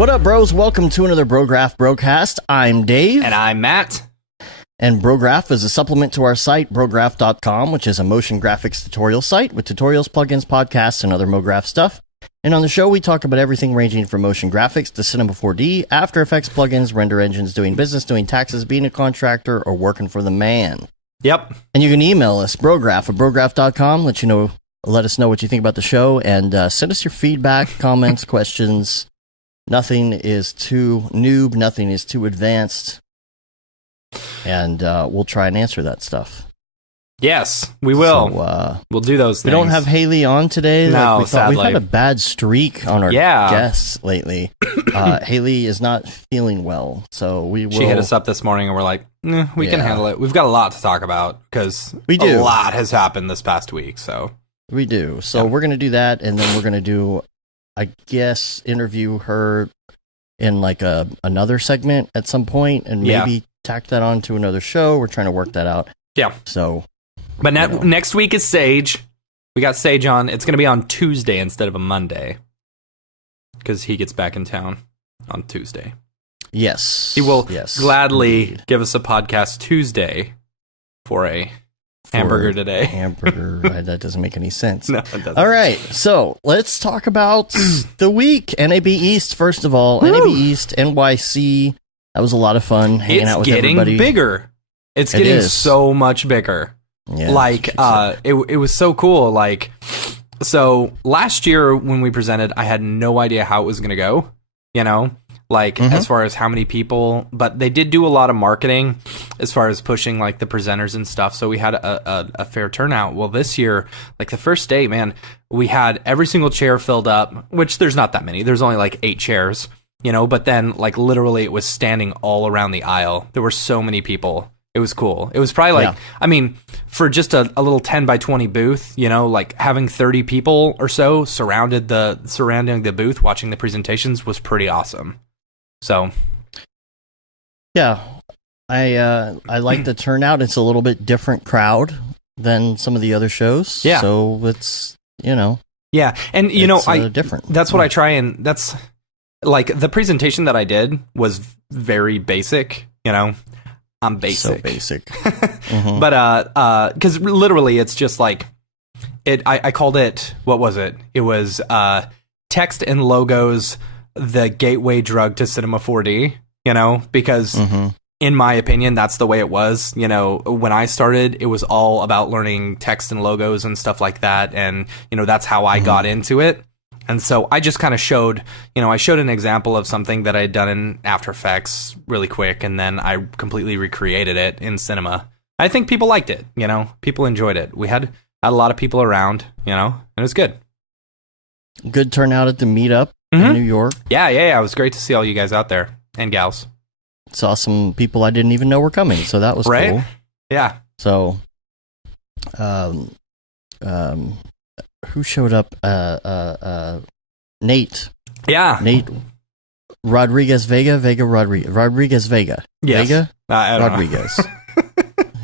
What up, bros? Welcome to another Brograph Broadcast. I'm Dave. And I'm Matt. And Brograph is a supplement to our site, brograph.com, which is a motion graphics tutorial site with tutorials, plugins, podcasts, and other MoGraph stuff. And on the show, we talk about everything ranging from motion graphics to Cinema 4D, After Effects plugins, render engines, doing business, doing taxes, being a contractor, or working for the man. Yep. And you can email us, brograph@brograph.com, let us know what you think about the show, and send us your feedback, comments, questions. Nothing is too noob, nothing is too advanced, and we'll try and answer that stuff. Yes, we will. So, we'll do those things. We don't have Haley on today. No, sadly. We've had a bad streak on our guests lately. Haley is not feeling well, so we will... She hit us up this morning, and we're like, we can handle it. We've got a lot to talk about, because a lot has happened this past week, so... We do. So we're going to do that, and then we're going to do, I guess, interview her in like another segment at some point, and maybe tack that on to another show. We're trying to work that out. Yeah. So... But next week is Sage. We got Sage on. It's going to be on Tuesday instead of a Monday, because he gets back in town on Tuesday. Yes. He will gladly give us a podcast Tuesday for a hamburger today. Hamburger. That doesn't make any sense. No, it doesn't. All right. So let's talk about the week. NAB East, first of all. Woo! NAB East, NYC. That was a lot of fun hanging out with everybody. It's getting bigger. It's getting so much bigger. Yeah, like it was so cool. Like, so last year when we presented, I had no idea how it was gonna go, as far as how many people, but they did do a lot of marketing as far as pushing like the presenters and stuff, so we had a fair turnout. Well, this year, like the first day, man, we had every single chair filled up, which there's not that many, there's only like 8 chairs, but then like literally it was standing all around the aisle. There were so many people. It was cool. It was probably like, I mean, for just a little 10 by 20 booth, like having 30 people or so surrounding the booth watching the presentations was pretty awesome. So, yeah, I like the turnout. It's a little bit different crowd than some of the other shows. Yeah. So it's, Yeah, and it's different. That's what I try, and that's like the presentation that I did was very basic, I'm basic. So basic. But because literally it's just like I called it, what was it? It was text and logos, the gateway drug to Cinema 4D, because in my opinion, that's the way it was. When I started, it was all about learning text and logos and stuff like that. And, that's how I got into it. And so I just kind of showed, I showed an example of something that I had done in After Effects really quick, and then I completely recreated it in Cinema. I think people liked it, people enjoyed it. We had a lot of people around, and it was good. Good turnout at the meetup in New York. Yeah, it was great to see all you guys out there, and gals. Saw some people I didn't even know were coming, so that was cool. Yeah. So, who showed up? Nate. Yeah. Nate Rodriguez Vega. Rodriguez Vega. Yes. Vega? I don't Rodriguez.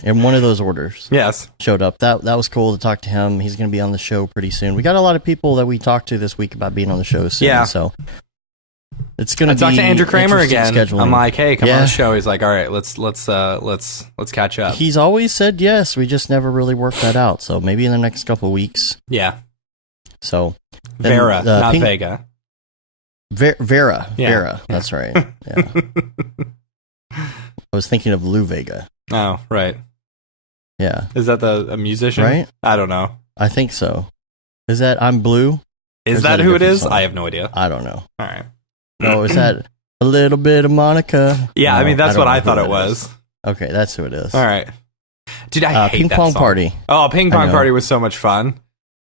In one of those orders. Yes. Showed up. That was cool to talk to him. He's going to be on the show pretty soon. We got a lot of people that we talked to this week about being on the show soon. Yeah. So it's going to be. I talked to Andrew Kramer again. Scheduling. I'm like, hey, come on the show. He's like, all right, let's catch up. He's always said yes. We just never really worked that out. So maybe in the next couple of weeks. Yeah. So Vera, not Vega. Vera. Yeah. Vera. That's right. Yeah. I was thinking of Lou Vega. Oh, right. Yeah. Is that a musician? Right? I don't know. I think so. Is that I'm Blue? Is that who it is? Song? I have no idea. I don't know. All right. No, is that a little bit of Monica? Yeah, no, I mean, that's what I thought it was. Okay, that's who it is. All right. Dude, I hate Ping that Pong song. Party. Oh, Ping Pong Party was so much fun.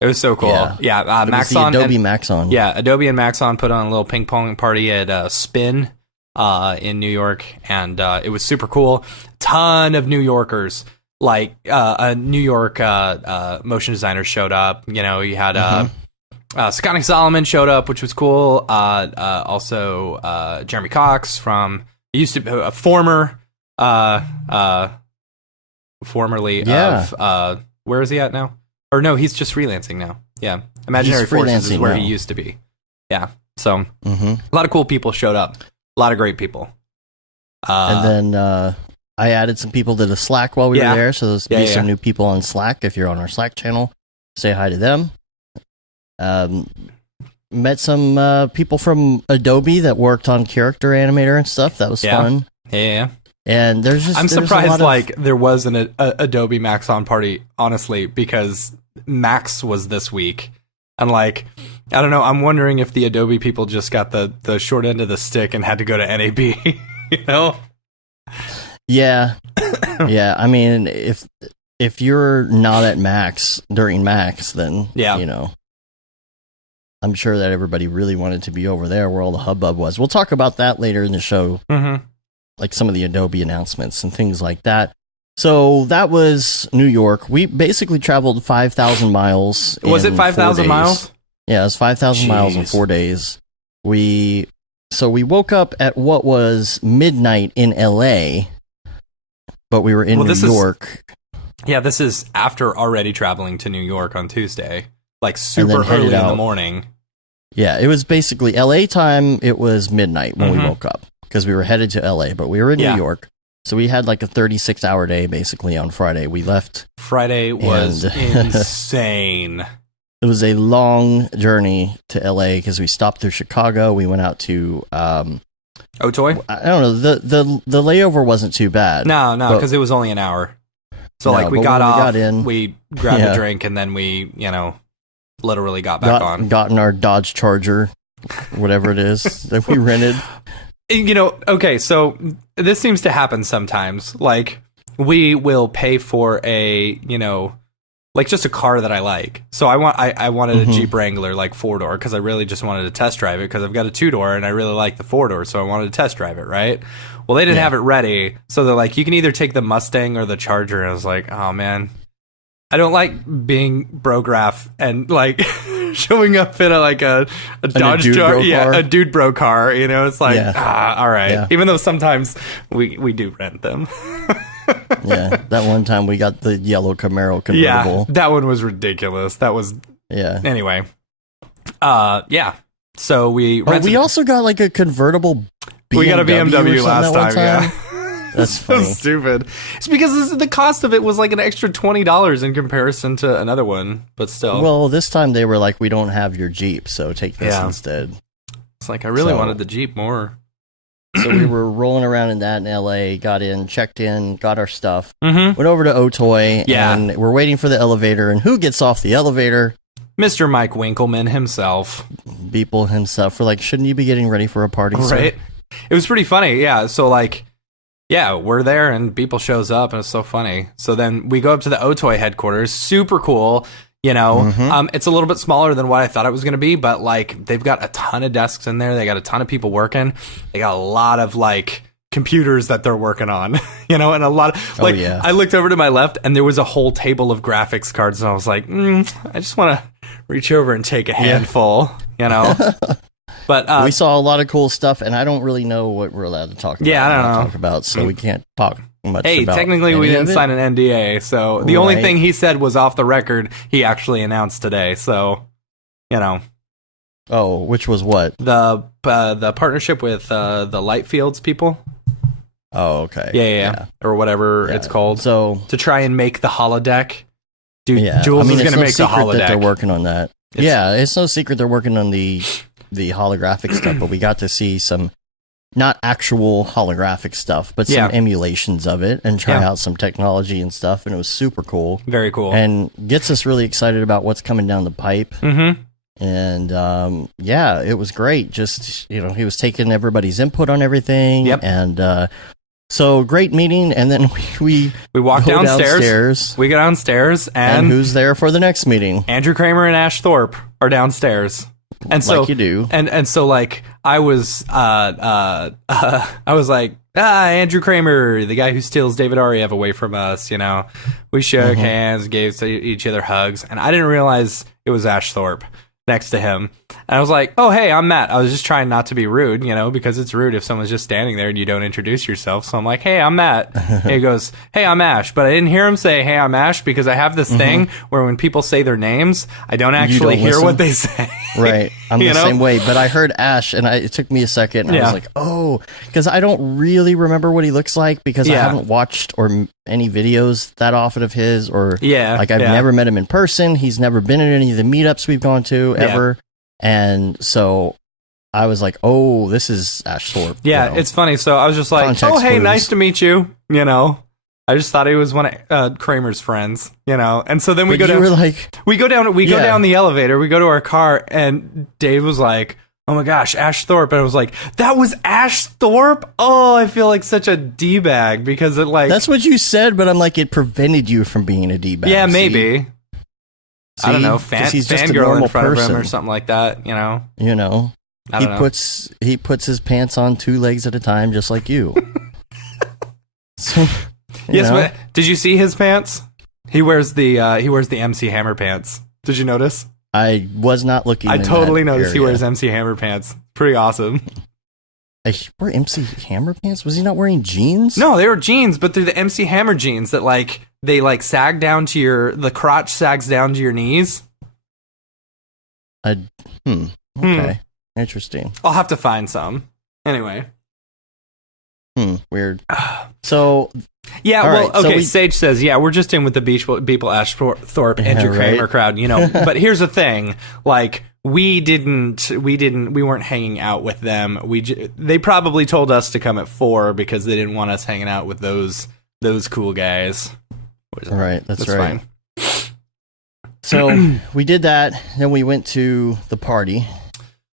It was so cool. Yeah, Maxon. Adobe Maxon. Yeah, Adobe and Maxon put on a little ping pong party at Spin in New York, and it was super cool. Ton of New Yorkers, like a New York motion designer showed up. You had Scotty Solomon showed up, which was cool. Also, Jeremy Cox from used to be a formerly of where is he at now? Or no, he's just freelancing now. Yeah, Imaginary Forces is where he used to be. Yeah, So a lot of cool people showed up. A lot of great people. And then I added some people to the Slack while we were there. So there's be some new people on Slack. If you're on our Slack channel, say hi to them. Met some people from Adobe that worked on Character Animator and stuff. That was fun. Yeah. And I'm surprised like there was an Adobe Maxon party, honestly, because Max was this week. And like, I don't know, I'm wondering if the Adobe people just got the short end of the stick and had to go to NAB, you know? Yeah. Yeah. I mean, if you're not at Max during Max, then, you know, I'm sure that everybody really wanted to be over there where all the hubbub was. We'll talk about that later in the show, like some of the Adobe announcements and things like that. So that was New York. We basically traveled 5,000 miles. Was it 5,000 miles? Yeah, it was 5,000 miles in 4 days. We woke up at what was midnight in LA, but we were in New York. This is after already traveling to New York on Tuesday. Like super early in the morning. Yeah, it was basically LA time. It was midnight when we woke up because we were headed to LA, but we were in New York. So we had like a 36-hour day basically on Friday. We left. Friday was insane. It was a long journey to LA because we stopped through Chicago. We went out to Otoy? I don't know. The layover wasn't too bad. No, because it was only an hour. So like we got off, we grabbed a drink, and then we, you know, literally got in our Dodge Charger, whatever it is that we rented. You know, okay, so this seems to happen sometimes. Like, we will pay for a, you know, like just a car that I like. So I wanted a Jeep Wrangler, like 4-door, because I really just wanted to test drive it, because I've got a 2-door, and I really like the 4-door, so I wanted to test drive it, right? Well, they didn't have it ready, so they're like, you can either take the Mustang or the Charger, and I was like, oh, man. I don't like being Brograph and like showing up in a Dodge Charger, a dude bro car. You know, it's like all right. Yeah. Even though sometimes we do rent them. That one time we got the yellow Camaro convertible. Yeah, that one was ridiculous. That was Anyway, So we rented. We also got like a convertible. BMW we got a BMW last time. Yeah. That's so stupid. It's because the cost of it was like an extra $20 in comparison to another one, but still. Well, this time they were like, we don't have your Jeep, so take this instead. It's like, I really wanted the Jeep more. So we were rolling around in that in LA, got in, checked in, got our stuff, went over to Otoy, and we're waiting for the elevator, and who gets off the elevator? Mr. Mike Winkleman himself. Beeple himself. We're like, shouldn't you be getting ready for a party, right? Sir? It was pretty funny, so like, we're there, and Beeple shows up, and it's so funny. So then we go up to the Otoy headquarters. Super cool, you know. It's a little bit smaller than what I thought it was going to be, but, like, they've got a ton of desks in there. They got a ton of people working. They got a lot of, like, computers that they're working on, you know, and a lot of, like, I looked over to my left, and there was a whole table of graphics cards, and I was like, I just want to reach over and take a handful, you know. But we saw a lot of cool stuff, and I don't really know what we're allowed to talk about. Yeah, I don't know. So we can't talk much about Hey, technically we didn't sign an NDA, so the only thing he said was off the record he actually announced today, so, you know. Oh, which was what? The partnership with the Lightfields people. Oh, okay. Yeah. Or whatever it's called. So to try and make the holodeck. Dude, Jules is going to make the holodeck. That they're working on that. It's no secret they're working on the holographic stuff, but we got to see some not actual holographic stuff, but some emulations of it and try out some technology and stuff, and it was super cool. Very cool. And gets us really excited about what's coming down the pipe. And it was great. Just, you know, he was taking everybody's input on everything. And so great meeting, and then we walk downstairs. We go downstairs, and who's there for the next meeting? Andrew Kramer and Ash Thorpe are downstairs. And so, like you do. And so, like, I was like, Andrew Kramer, the guy who steals David Ariev away from us, you know. We shook hands, gave each other hugs, and I didn't realize it was Ash Thorpe next to him. And I was like, oh, hey, I'm Matt. I was just trying not to be rude, because it's rude if someone's just standing there and you don't introduce yourself. So I'm like, hey, I'm Matt. And he goes, hey, I'm Ash. But I didn't hear him say, hey, I'm Ash, because I have this thing where when people say their names, I don't actually hear what they say. Right. I'm the same way. But I heard Ash, and it took me a second. And I was like, oh, because I don't really remember what he looks like, because I haven't watched any videos that often of his, or I've never met him in person. He's never been at any of the meetups we've gone to ever. And so I was like, oh, this is Ash Thorpe. Yeah, it's funny. So I was just like, oh, hey, nice to meet you. I just thought he was one of Kramer's friends, And so then we go down the elevator. We go to our car, and Dave was like, oh my gosh, Ash Thorpe. And I was like, that was Ash Thorpe? Oh, I feel like such a D-bag, because it That's what you said, but I'm like, it prevented you from being a D-bag. Yeah, maybe. See? I don't know, fangirl in front of him or something like that, He puts his pants on 2 legs at a time, just like you. So, but did you see his pants? He wears the MC Hammer pants. Did you notice? I was not looking. I totally noticed he wears MC Hammer pants. Pretty awesome. Were MC Hammer pants? Was he not wearing jeans? No, they were jeans, but they're the MC Hammer jeans that they sag down to the crotch sags down to your knees. Okay. Interesting. I'll have to find some. Anyway. Weird. So yeah, well, right, okay. Sage says, "Yeah, we're just in with the people, Ash Thorpe, Andrew Kramer crowd, But here's the thing: we weren't hanging out with them. They probably told us to come at 4 because they didn't want us hanging out with those cool guys. Right. That's right. Fine. So we did that. Then we went to the party,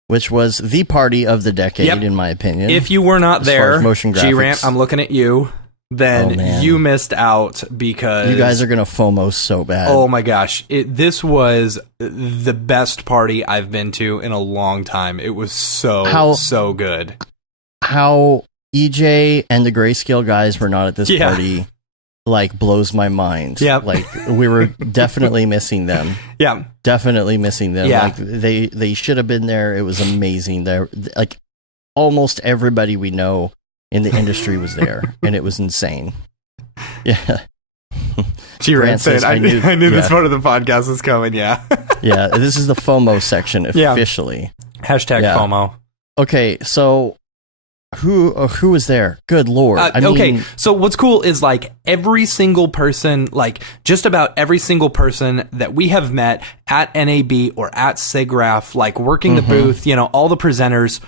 which was the party of the decade, in my opinion. If you were not there, G-Rant, I'm looking at you. Then you missed out, because you guys are going to FOMO so bad. Oh my gosh. This was the best party I've been to in a long time. It was so good. How EJ and the Grayscale guys were not at this party blows my mind. Yeah. We were definitely missing them. Yeah. Definitely missing them. Yeah. They should have been there. It was amazing. There, almost everybody we know in the industry was there, and it was insane. Yeah. G-Rant said, I knew this part of the podcast was coming, yeah. Yeah, this is the FOMO section officially. Hashtag FOMO. Okay, so who was there? Good Lord. Okay, so what's cool is every single person, just about every single person that we have met at NAB or at SIGGRAPH, working the booth, all the presenters,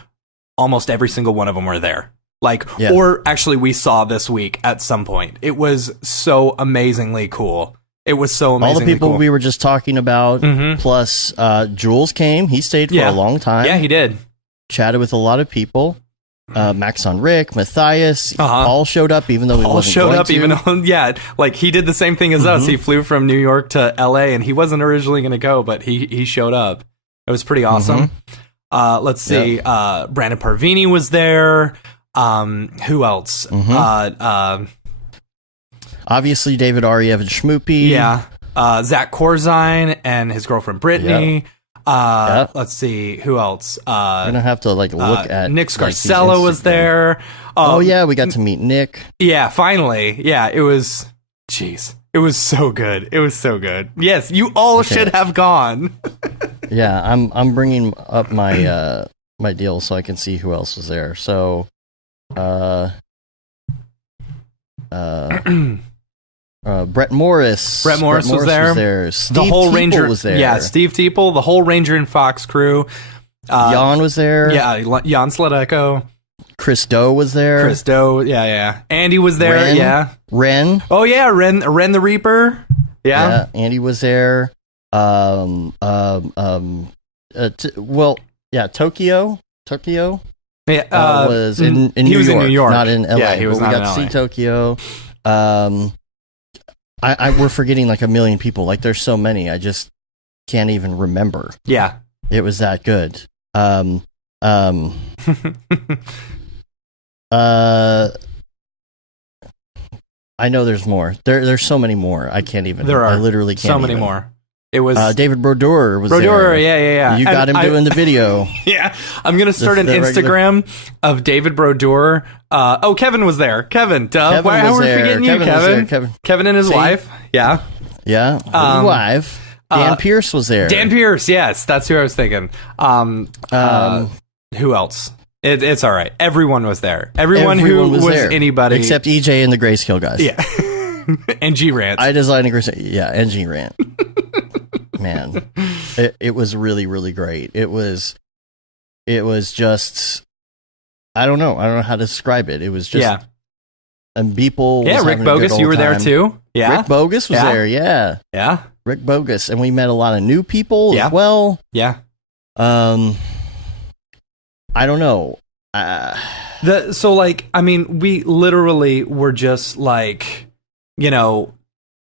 almost every single one of them were there. Or actually we saw this week at some point. It was so amazingly cool. It was so amazingly cool. All the people cool. we were just talking about, plus Jules came. He stayed for a long time. Yeah, he did. Chatted with a lot of people. Maxon Rick, Matthias, Paul showed up, even though he wasn't going to. Even though, he did the same thing as us. He flew from New York to LA, and he wasn't originally going to go, but he showed up. It was pretty awesome. Let's see. Brandon Parvini was there. Who else? Obviously, David Ariev and Schmoopy. Yeah. Zach Corzine and his girlfriend Brittany. Let's see, who else? I'm gonna have to look at Nick Scarcella was there. We got to meet Nick. Yeah, finally. Yeah, it was. Jeez, it was so good. It was so good. Yes, you all should have gone. Yeah, I'm bringing up my my deal so I can see who else was there. So, Brett Morris. Brett Morris was there. Steve the whole Teeple Ranger was there. Yeah, Steve Teeple, the whole Ranger and Fox crew. Jan was there. Yeah, Jan Sladeko. Chris Doe was there. Chris Doe, yeah. Andy was there, Ren. Oh yeah, Ren the Reaper. Yeah. Andy was there. Tokyo. Yeah, was in New York. He was in New York, not in LA. Yeah, he was but not we got to see Tokyo. We're forgetting a million people. There's so many, I just can't even remember. Yeah, it was that good. I know there's more. There's so many more. I can't even. There are. I literally can't. So many even. more. It was David Brodeur was Brodeur, there. yeah. You got him doing the video. Yeah, I'm gonna start an Instagram of David Brodeur. Kevin was there. Kevin, how are we forgetting you, Kevin? Kevin and his wife. Yeah. Yeah. His wife. Dan Pierce was there. Dan Pierce, yes, that's who I was thinking. Who else? It's all right. Everyone was there. Everyone who was there. Anybody except EJ and the Grayscale guys. Yeah. And G Rant. I designed a Grayscale. Yeah, and G Rant. Man, it was really, really great. It was just, I don't know how to describe it. It was just, and people. Yeah, Rick Bogus, you were there too. Yeah, Rick Bogus was there. Yeah, Rick Bogus, and we met a lot of new people as well. Yeah. I don't know. We literally were just like,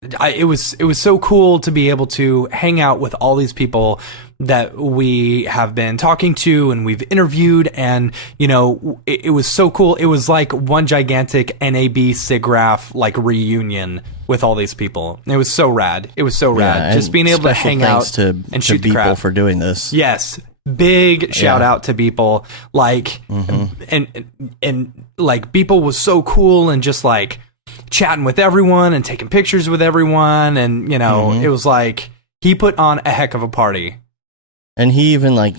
it was so cool to be able to hang out with all these people that we have been talking to and we've interviewed, and it was so cool. It was like one gigantic NAB SIGGRAPH like reunion with all these people. It was so rad. Just being able to hang out and shoot the crap for doing this. Yes. Big shout out to people like and like Beeple was so cool and just like chatting with everyone and taking pictures with everyone, and it was like he put on a heck of a party. And he even like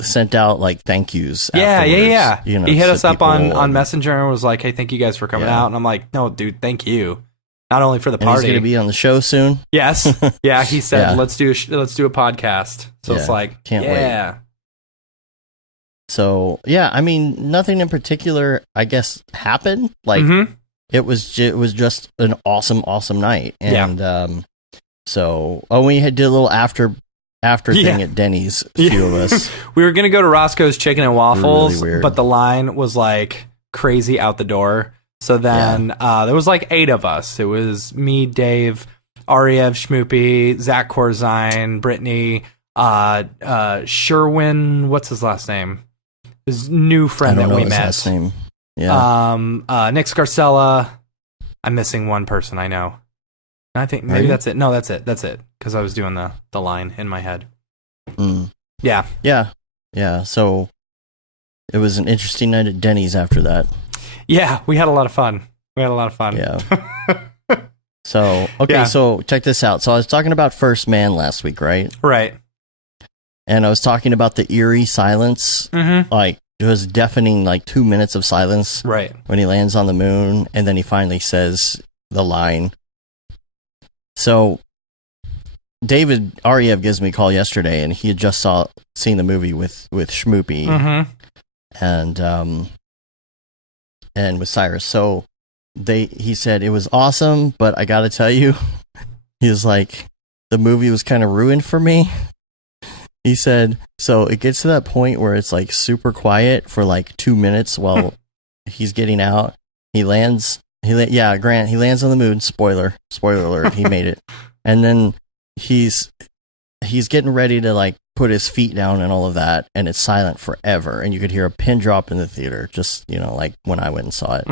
sent out like thank yous. Yeah. He hit us up on Messenger and was like, "Hey, thank you guys for coming out." And I'm like, "No, dude, thank you. Not only for the party." And he's going to be on the show soon. Yes. Yeah. He said, "Let's do a podcast." So it's like, can't wait. So I mean, nothing in particular, I guess, happened. Like it was just an awesome night, and we did a little after thing at Denny's. A few of us. We were gonna go to Roscoe's Chicken and Waffles, really, but the line was like crazy out the door. So then there was like 8 of us. It was me, Dave, Ariev, Schmoopy, Zach Corzine, Brittany, Sherwin. What's his last name? His new friend that we met. Last name. Yeah. Nick Scarcella. I'm missing one person I know. I think maybe that's it. No, that's it. Because I was doing the line in my head. Yeah. So it was an interesting night at Denny's after that. Yeah, we had a lot of fun. Yeah. So so check this out. So I was talking about First Man last week, right? Right. And I was talking about the eerie silence. Like, it was deafening, like 2 minutes of silence. Right. When he lands on the moon, and then he finally says the line. So, David Ariev gives me a call yesterday, and he had just seen the movie with Schmoopy. And with Cyrus. So, he said, it was awesome, but I gotta tell you, he was like, the movie was kind of ruined for me. He said, so it gets to that point where it's like super quiet for like 2 minutes while he's getting out. He lands on the moon. Spoiler alert, he made it. And then he's getting ready to like put his feet down and all of that, and it's silent forever. And you could hear a pin drop in the theater, just, like when I went and saw it.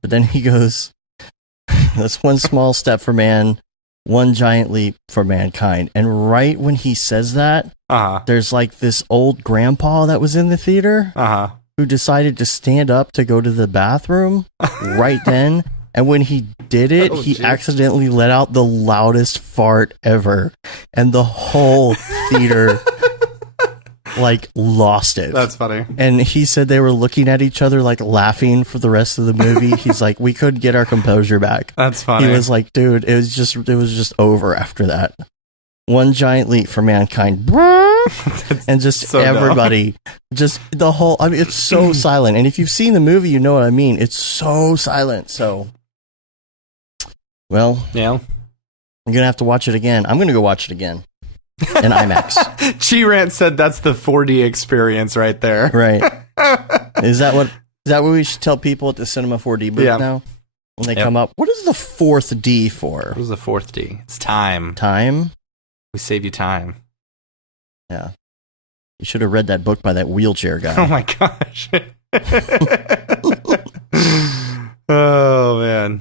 But then he goes, that's one small step for man, one giant leap for mankind. And right when he says that, there's like this old grandpa that was in the theater who decided to stand up to go to the bathroom right then. And when he did it, he accidentally let out the loudest fart ever. And the whole theater like lost it. That's funny. And he said they were looking at each other like laughing for the rest of the movie. He's like, we couldn't get our composure back. That's funny. He was like, dude, it was just over after that. One giant leap for mankind. And just so everybody, just the whole, I mean, it's so silent. And if you've seen the movie, you know what I mean. It's so silent. So, well, yeah, I'm going to have to watch it again. I'm going to go watch it again in IMAX. G-Rant said that's the 4D experience right there. Right. Is that what we should tell people at the Cinema 4D booth now? When they come up, what is the 4th D for? What is the 4th D? It's time. Time? We save you time. Yeah. You should have read that book by that wheelchair guy. Oh my gosh. Oh man.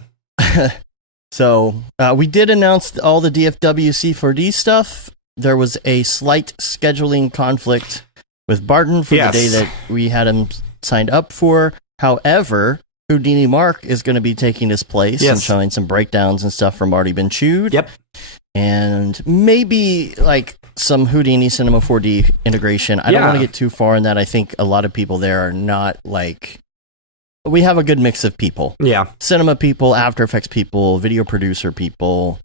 So we did announce all the DFW C4D stuff. there was a slight scheduling conflict with Barton for the day that we had him signed up for. However, Houdini Mark is going to be taking his place and showing some breakdowns and stuff from Already Been Chewed. Yep. And maybe like some Houdini Cinema 4D integration. I don't want to get too far in that. I think a lot of people there are not like... We have a good mix of people. Yeah. Cinema people, After Effects people, video producer people.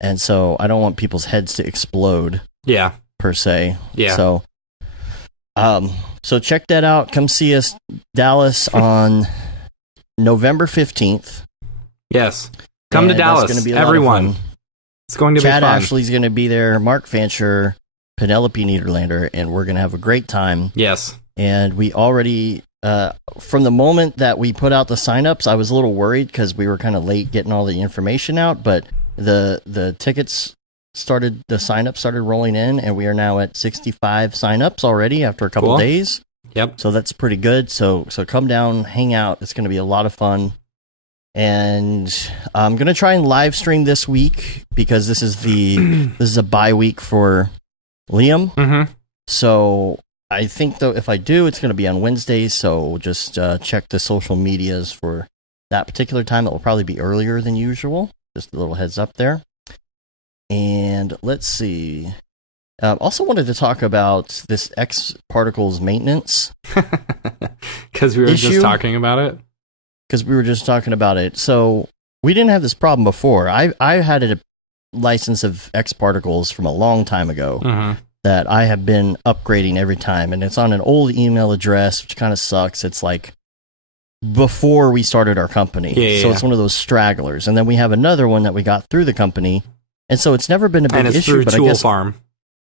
And so I don't want people's heads to explode. Yeah. Per se. Yeah. So check that out. Come see us, Dallas, on November 15th. Yes. Come to Dallas, everyone. It's going to be fun. Chad Ashley's going to be there, Mark Fancher, Penelope Niederlander, and we're going to have a great time. Yes. And we already, from the moment that we put out the signups, I was a little worried because we were kind of late getting all the information out, but the tickets started, the signups started rolling in, and we are now at 65 signups already after a couple days. Yep. So that's pretty good. So come down, hang out. It's going to be a lot of fun. And I'm going to try and live stream this week because this is a bye week for Liam. Mm-hmm. So I think, though, if I do, it's going to be on Wednesdays. So just check the social medias for that particular time. It will probably be earlier than usual. Just a little heads up there. And let's see. Also wanted to talk about this X particles maintenance. Because we were just talking about it? Because we were just talking about it. So we didn't have this problem before. I had a license of X particles from a long time ago that I have been upgrading every time. And it's on an old email address, which kind of sucks. It's like before we started our company. So it's one of those stragglers. And then we have another one that we got through the company. And so it's never been a big issue. Through Tool Farm.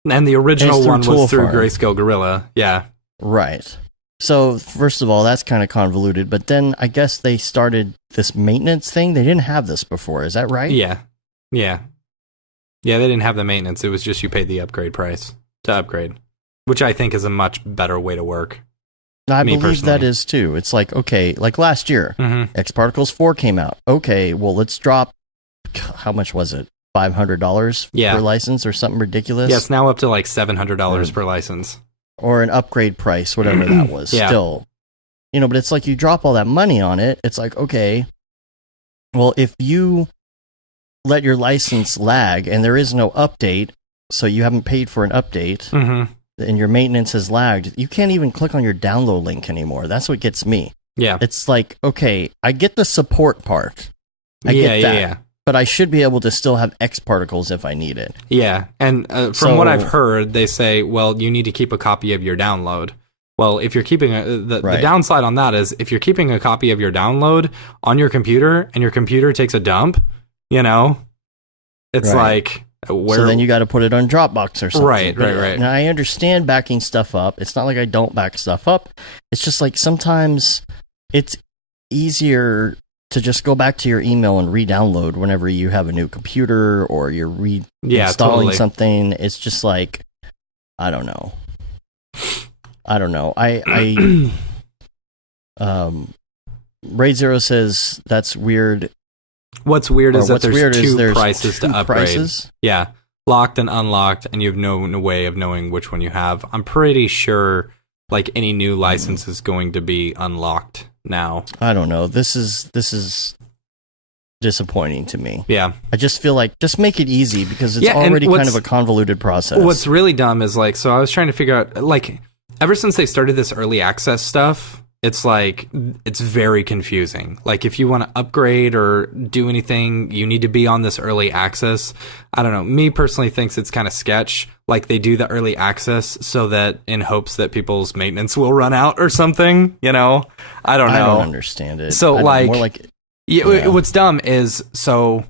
And the original one was through Grayscale Gorilla. Yeah. Right. So, first of all, that's kind of convoluted. But then I guess they started this maintenance thing. They didn't have this before. Is that right? Yeah. Yeah. Yeah, they didn't have the maintenance. It was just you paid the upgrade price to upgrade, which I think is a much better way to work. I believe that is too. It's like, okay, like last year, X Particles 4 came out. Okay, well, let's drop, how much was it? $500 per license or something ridiculous? Yeah, it's now up to like $700 per license. Or an upgrade price, whatever that was. Still, but it's like you drop all that money on it. It's like, okay, well, if you let your license lag and there is no update, so you haven't paid for an update, and your maintenance has lagged, you can't even click on your download link anymore. That's what gets me. Yeah. It's like, okay, I get the support part. I get that. Yeah. But I should be able to still have X particles if I need it. Yeah, and from what I've heard, they say, well, you need to keep a copy of your download. Well, if you're keeping the downside on that is if you're keeping a copy of your download on your computer and your computer takes a dump, it's like where. So then you got to put it on Dropbox or something. Right. And I understand backing stuff up. It's not like I don't back stuff up. It's just like sometimes it's easier to just go back to your email and re-download whenever you have a new computer or you're reinstalling something. It's just like, I don't know. Raid Zero says that's weird. What's weird is that there's two prices to upgrade. Yeah, locked and unlocked, and you have no way of knowing which one you have. I'm pretty sure like any new license is going to be unlocked now. I don't know. This is disappointing to me. Yeah. I just feel like just make it easy because it's already kind of a convoluted process. What's really dumb is like, so I was trying to figure out, like, ever since they started this early access stuff, it's like, it's very confusing. Like, if you want to upgrade or do anything, you need to be on this early access. I don't know. Me personally thinks it's kind of sketch. Like, they do the early access so that in hopes that people's maintenance will run out or something, I don't know. I don't understand it. So, what's dumb is, so...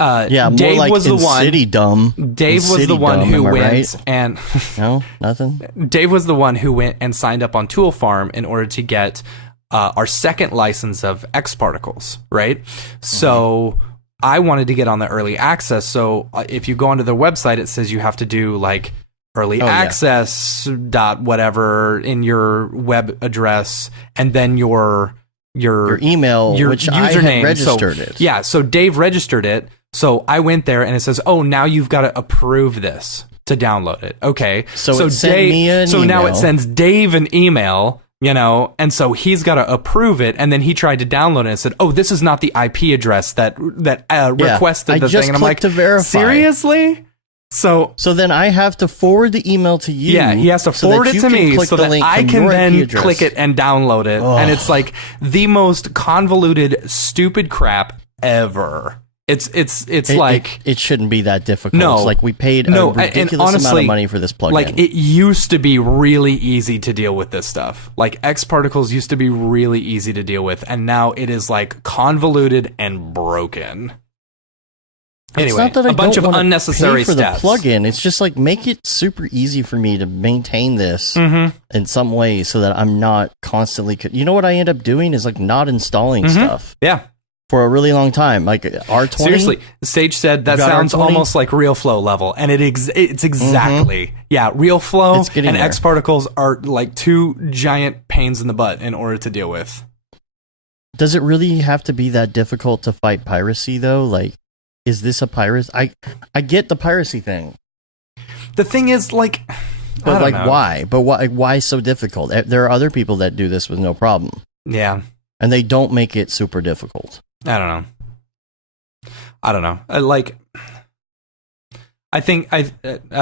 Dave was the one. City dumb. Dave was the one who went and no, nothing. Dave was the one who went and signed up on Tool Farm in order to get our second license of X Particles, right? So I wanted to get on the early access. So if you go onto their website, it says you have to do like early access dot whatever in your web address, and then your email, your which username. I had registered it. Yeah, so Dave registered it. So I went there and it says, oh, now you've got to approve this to download it. Okay. So it sent me an now it email. sends Dave an email, you know, and so he's got to approve it. And then he tried to download it and said, "Oh, this is not the IP address that requested the thing." And I'm like, to verify. seriously? So then I have to forward the email to you. yeah, he has to so forward that it you to can me click so the that link I from can your IP then address. click it and download it. And it's like the most convoluted, stupid crap ever. It's like it shouldn't be that difficult. No. It's like we paid a ridiculous and honestly, amount of money for this plugin. Like it used to be really easy to deal with this stuff. Like X particles used to be really easy to deal with, and now it is like convoluted and broken. Anyway, it's not that I a bunch don't of wanna unnecessary pay for steps. the plugin. It's just like make it super easy for me to maintain this in some way, so that I'm not constantly. You know what I end up doing is like not installing stuff. Yeah. For a really long time, like R20. Seriously, Sage said that sounds R20? almost like Real Flow level, and it's exactly yeah. Real Flow It's getting and there. X particles are like two giant pains in the butt in order to deal with. Does it really have to be that difficult to fight piracy, though? Like, is this a piracy? I get the piracy thing, The thing is, like, but I don't like, know. why? But why so difficult? There are other people that do this with no problem, Yeah, and they don't make it super difficult. I don't know. I think I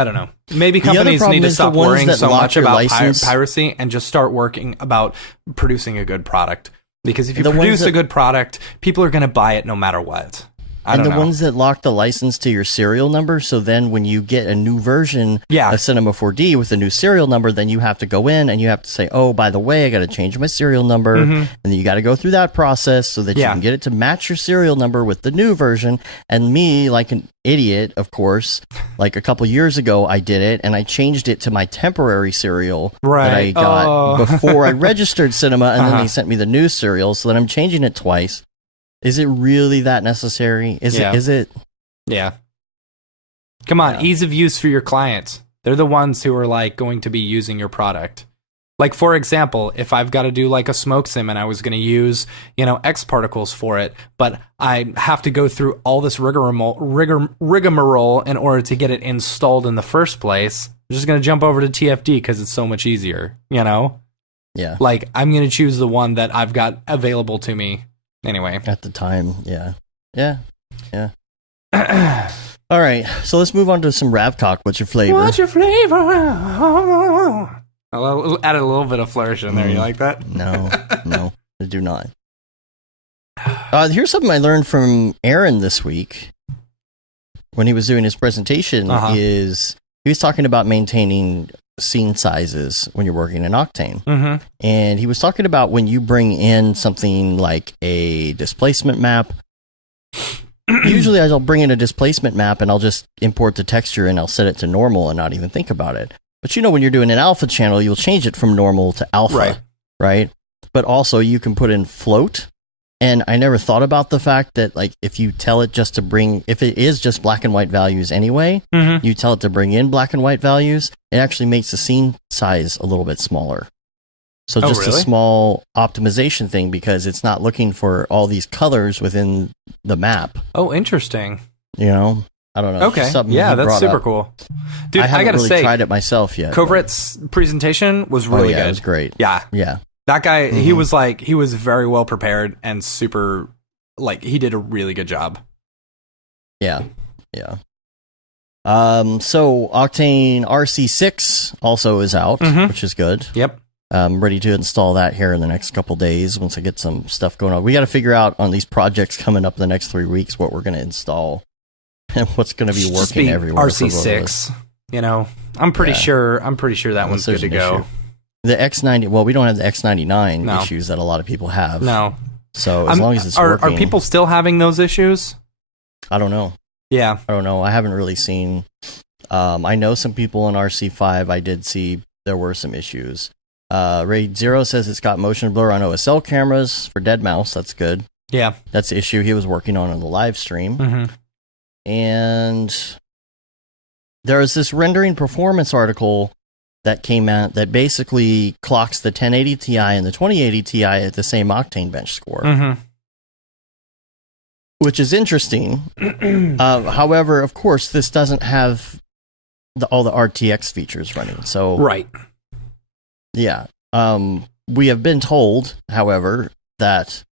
don't know. Maybe The other companies problem need to is the stop ones worrying that so lock much your about license. piracy and just start working about producing a good product. Because if you The ones produce that- a good product, people are going to buy it no matter what. I And don't the know. ones that lock the license to your serial number, so then when you get a new version Yeah. of Cinema 4D with a new serial number, then you have to go in and you have to say, oh, by the way, I got to change my serial number. And then you got to go through that process so that you Yeah. can get it to match your serial number with the new version. And me, like an idiot, of course, like a couple years ago, I did it and I changed it to my temporary serial that I Right. got Oh. before I registered Cinema, and then they sent me the new serial, so then I'm changing it twice. Is it really that necessary? Is it? Yeah. Come on, Yeah. ease of use for your clients. They're the ones who are like going to be using your product. Like, for example, if I've got to do like a smoke sim and I was going to use, X particles for it, but I have to go through all this rigmarole in order to get it installed in the first place, I'm just going to jump over to TFD because it's so much easier, Yeah. Like, I'm going to choose the one that I've got available to me. Anyway. At the time, yeah. All right, so let's move on to some Ravcock. What's your flavor? What's your flavor? I'll add a little bit of flourish in there. You like that? No, I do not. Here's something I learned from Aaron this week when he was doing his presentation. Is he was talking about maintaining scene sizes when you're working in Octane, and he was talking about when you bring in something like a displacement map. Usually I'll bring in a displacement map and I'll just import the texture and I'll set it to normal and not even think about it. But when you're doing an alpha channel, you'll change it from normal to alpha, right? But also you can put in float. And I never thought about the fact that, like, if you tell it just to bring, if it is just black and white values anyway, you tell it to bring in black and white values, it actually makes the scene size a little bit smaller. So just a small optimization thing, because it's not looking for all these colors within the map. Oh, interesting. I don't know. Okay. Yeah, that's super cool. Dude, I haven't gotta really say, tried it myself yet. Kovret's presentation was really good. It was great. Yeah. Yeah. That guy, he was very well prepared and super, he did a really good job. Yeah. So Octane RC6 also is out, which is good. Yep. I'm ready to install that here in the next couple days once I get some stuff going on. We got to figure out on these projects coming up in the next 3 weeks what we're going to install and what's going to be working everywhere. RC6, I'm pretty sure that one's good to go. Issue. The X90, well, we don't have the X99 issues that a lot of people have. No. So as long as it's working. Are people still having those issues? I don't know. Yeah. I don't know. I haven't really seen. I know some people in RC5. I did see there were some issues. Raid Zero says it's got motion blur on OSL cameras for Dead Mouse. That's good. Yeah. That's the issue he was working on the live stream. And there was this rendering performance article that came out that basically clocks the 1080 Ti and the 2080 Ti at the same Octane Bench score. Which is interesting. However, of course, this doesn't have all the RTX features running. So Right. yeah. We have been told, however, that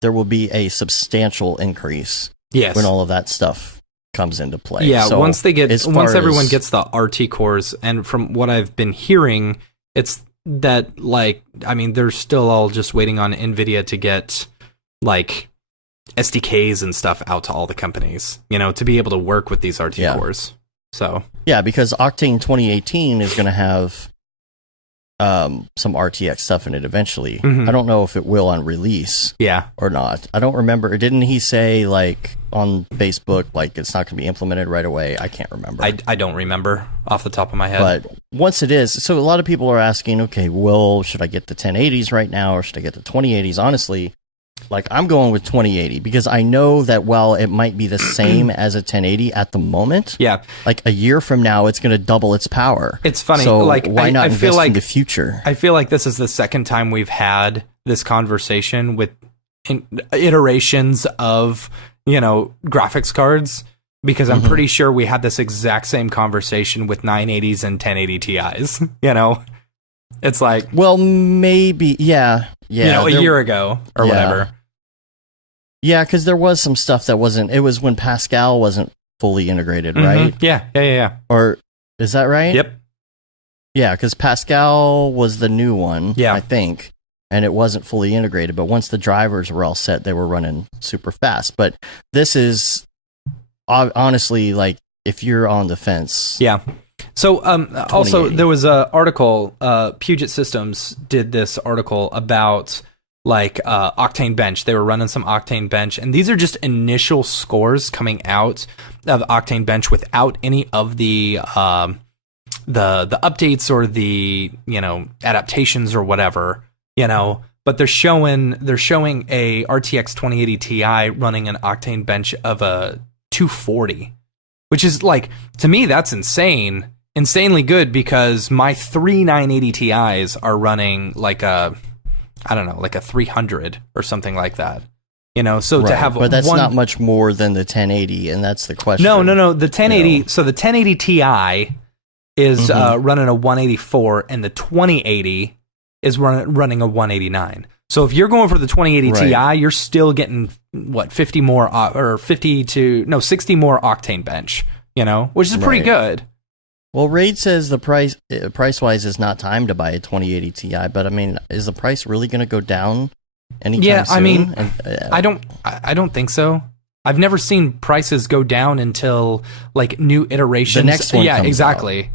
there will be a substantial increase Yes. when all of that stuff comes into play. Yeah, So once everyone as- gets the RT cores, and from what I've been hearing, it's that, like, I mean, they're still all just waiting on NVIDIA to get, like, SDKs and stuff out to all the companies, you know, to be able to work with these RT cores. So yeah, because Octane 2018 is going to have some RTX stuff in it eventually. Mhm. I don't know if it will on release yeah, or not. I don't remember. Didn't he say, like, on Facebook, like, it's not going to be implemented right away? I can't remember. I don't remember off the top of my head. But once it is, so a lot of people are asking, okay, well, should I get the 1080s right now or should I get the 2080s? Honestly, like, I'm going with 2080 because I know that while it might be the same as a 1080 at the moment, yeah, like a year from now, it's going to double its power. it's funny. So like, why not I invest feel like in the future? I feel like this is the second time we've had this conversation with iterations of, you know, graphics cards, because I'm pretty sure we had this exact same conversation with 980s and 1080 Ti's, you know? It's like, Well, maybe, yeah. you know, a there- year ago or yeah. whatever. Yeah, because there was some stuff that wasn't, it was when Pascal wasn't fully integrated, Mhm. right? Yeah. Or is that right? Yep. Yeah, because Pascal was the new one, Yeah. I think, and it wasn't fully integrated. But once the drivers were all set, they were running super fast. But this is honestly, like, if you're on the fence, Yeah. So, also 2080. there was a article, Puget Systems did this article about, like, Octane Bench. They were running some Octane Bench, and these are just initial scores coming out of Octane Bench without any of the updates or the, you know, adaptations or whatever, you know. But they're showing a RTX 2080 Ti running an Octane Bench of a 240, which is, like, to me, that's insanely good, because my three 980 Ti's are running like a, I don't know, like a 300 or something like that, you know. So to Right, have, but that's not much more than the 1080, and that's the question. No. The 1080. You know. So the 1080 Ti is running a 184, and the 2080 is running a 189. So if you're going for the 2080 Ti, you're still getting what, 60 more Octane Bench, you know, which is pretty good. Well, Raid says the price-wise is not time to buy a 2080 Ti, but I mean, is the price really going to go down anytime soon? I mean, I don't think so. I've never seen prices go down until, like, new iterations. The next one comes exactly. out.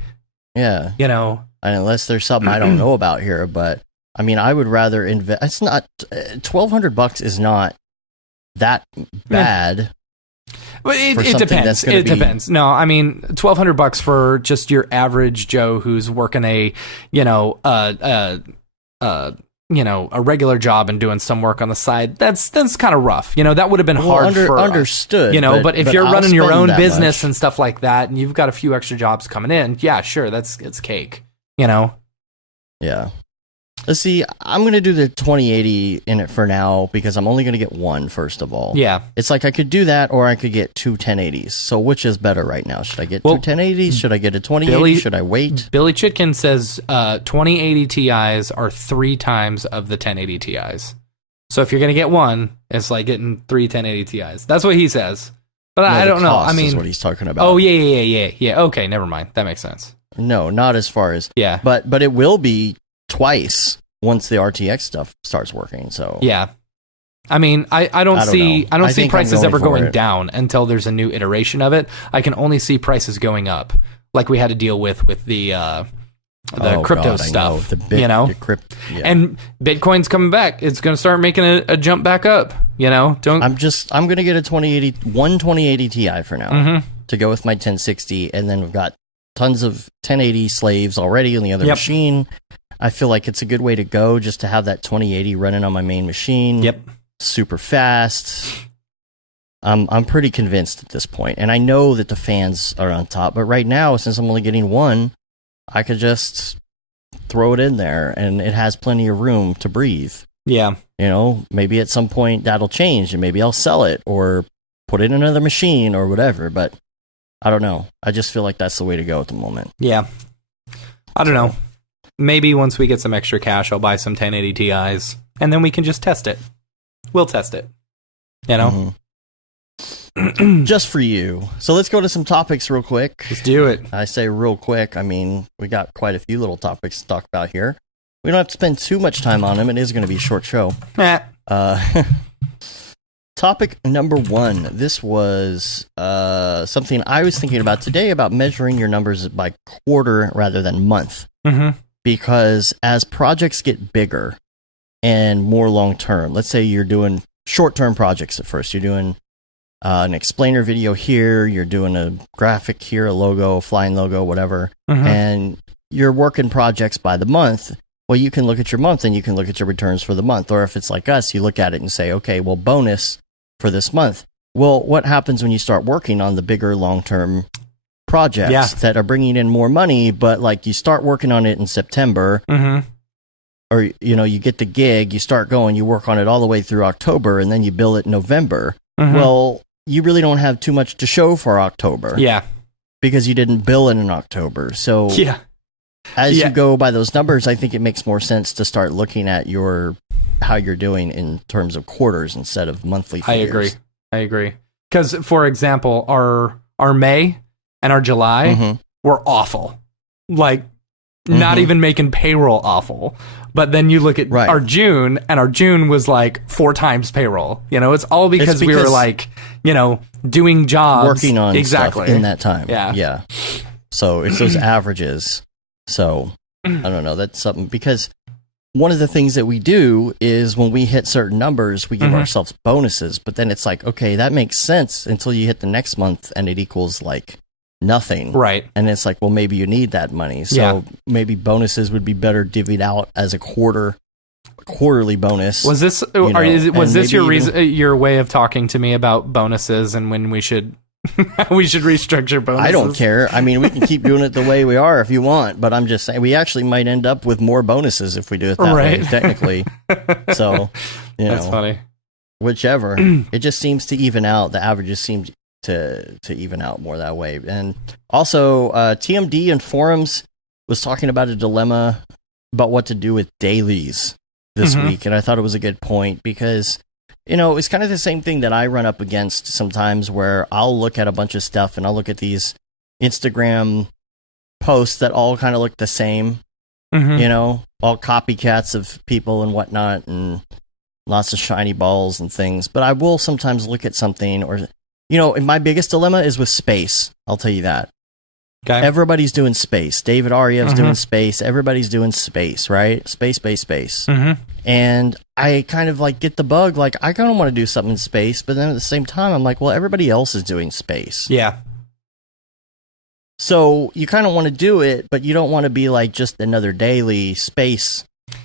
Yeah. You know, And unless there's something I don't know about here, but I mean, I would rather invest. It's not $1,200 is not that bad. But it something depends. that's gonna It be- depends. No, I mean, $1,200 for just your average Joe who's working a, you know, a regular job and doing some work on the side. That's kind of rough. You know, that would have been hard for understood. You know, but if you're I'll running your spend own that business much. and stuff like that, and you've got a few extra jobs coming in, yeah, sure, it's cake. You know. Yeah. Let's see. I'm going to do the 2080 in it for now because I'm only going to get one, first of all. Yeah. It's like I could do that or I could get two 1080s. So which is better right now? Should I get Well, two 1080s? Should I get a 2080? Should I wait? Billy Chitkin says 2080 Ti's are 3 times of the 1080 Ti's. So if you're going to get one, it's like getting 3 1080 Ti's. That's what he says. But I the don't know. I cost mean, is what he's talking about. oh, yeah. Okay, never mind. That makes sense. No, not as far as. Yeah. But it will be twice once the RTX stuff starts working. So Yeah. I mean, I don't see know. I don't I see think I'm prices going ever for going it. down until there's a new iteration of it. I can only see prices going up, like we had to deal with the Oh, crypto God, I stuff. know. You know, Yeah. and Bitcoin's coming back. It's going to start making a jump back up. You know, don't. I'm going to get a 2080 Ti for now Mhm. to go with my 1060, and then we've got tons of 1080 slaves already on the other Yep. machine. I feel like it's a good way to go just to have that 2080 running on my main machine. Yep. Super fast. I'm pretty convinced at this point, and I know that the fans are on top. But right now, since I'm only getting one, I could just throw it in there, and it has plenty of room to breathe. Yeah. You know, maybe at some point that'll change, and maybe I'll sell it or put it in another machine or whatever. But I don't know. I just feel like that's the way to go at the moment. Yeah. I don't know. Maybe once we get some extra cash, I'll buy some 1080 Ti's, and then we can just test it. We'll test it. You know? Just for you. So let's go to some topics real quick. Let's do it. I say real quick. I mean, we got quite a few little topics to talk about here. We don't have to spend too much time on them. It is going to be a short show. Topic number 1. This was something I was thinking about today, about measuring your numbers by quarter rather than month. Because as projects get bigger and more long-term, let's say you're doing short-term projects at first. You're doing an explainer video here, you're doing a graphic here, a logo, flying logo, whatever, and you're working projects by the month. Well, you can look at your month and you can look at your returns for the month. Or if it's like us, you look at it and say, okay, well, bonus for this month. Well, what happens when you start working on the bigger long-term projects that are bringing in more money, but like you start working on it in September, or, you know, you get the gig, you start going, you work on it all the way through October, and then you bill it in November. Well, you really don't have too much to show for October. Yeah. Because you didn't bill it in October. So as you go by those numbers, I think it makes more sense to start looking at how you're doing in terms of quarters instead of monthly figures. I agree. Because, for example, our May and our July were awful. Like, not even making payroll awful. But then you look at our June, and our June was like 4 times payroll. You know, it's all because we were like, you know, doing jobs. Working on stuff in that time. Yeah. So it's those averages. So, I don't know. That's something, because one of the things that we do is when we hit certain numbers, we give ourselves bonuses. But then it's like, okay, that makes sense until you hit the next month and it equals like nothing. Right. And it's like, well, maybe you need that money. So maybe bonuses would be better divvied out as a quarterly bonus. Was this was this your way of talking to me about bonuses and when we should restructure bonuses? I don't care. I mean, we can keep doing it the way we are if you want, but I'm just saying we actually might end up with more bonuses if we do it that way, technically. So, that's funny. Whichever. It just seems to even out. The averages seem to even out more that way. And also, TMD and forums was talking about a dilemma about what to do with dailies this week, and I thought it was a good point because, you know, it's kind of the same thing that I run up against sometimes, where I'll look at a bunch of stuff and I'll look at these Instagram posts that all kind of look the same, you know, all copycats of people and whatnot, and lots of shiny balls and things. But I will sometimes look at something, or, you know, and my biggest dilemma is with space. I'll tell you that. Okay. Everybody's doing space. David Aryev's doing space. Everybody's doing space, right? Space. And I kind of like get the bug, like I kind of want to do something in space, but then at the same time, I'm like, well, everybody else is doing space. Yeah. So you kind of want to do it, but you don't want to be like just another daily space,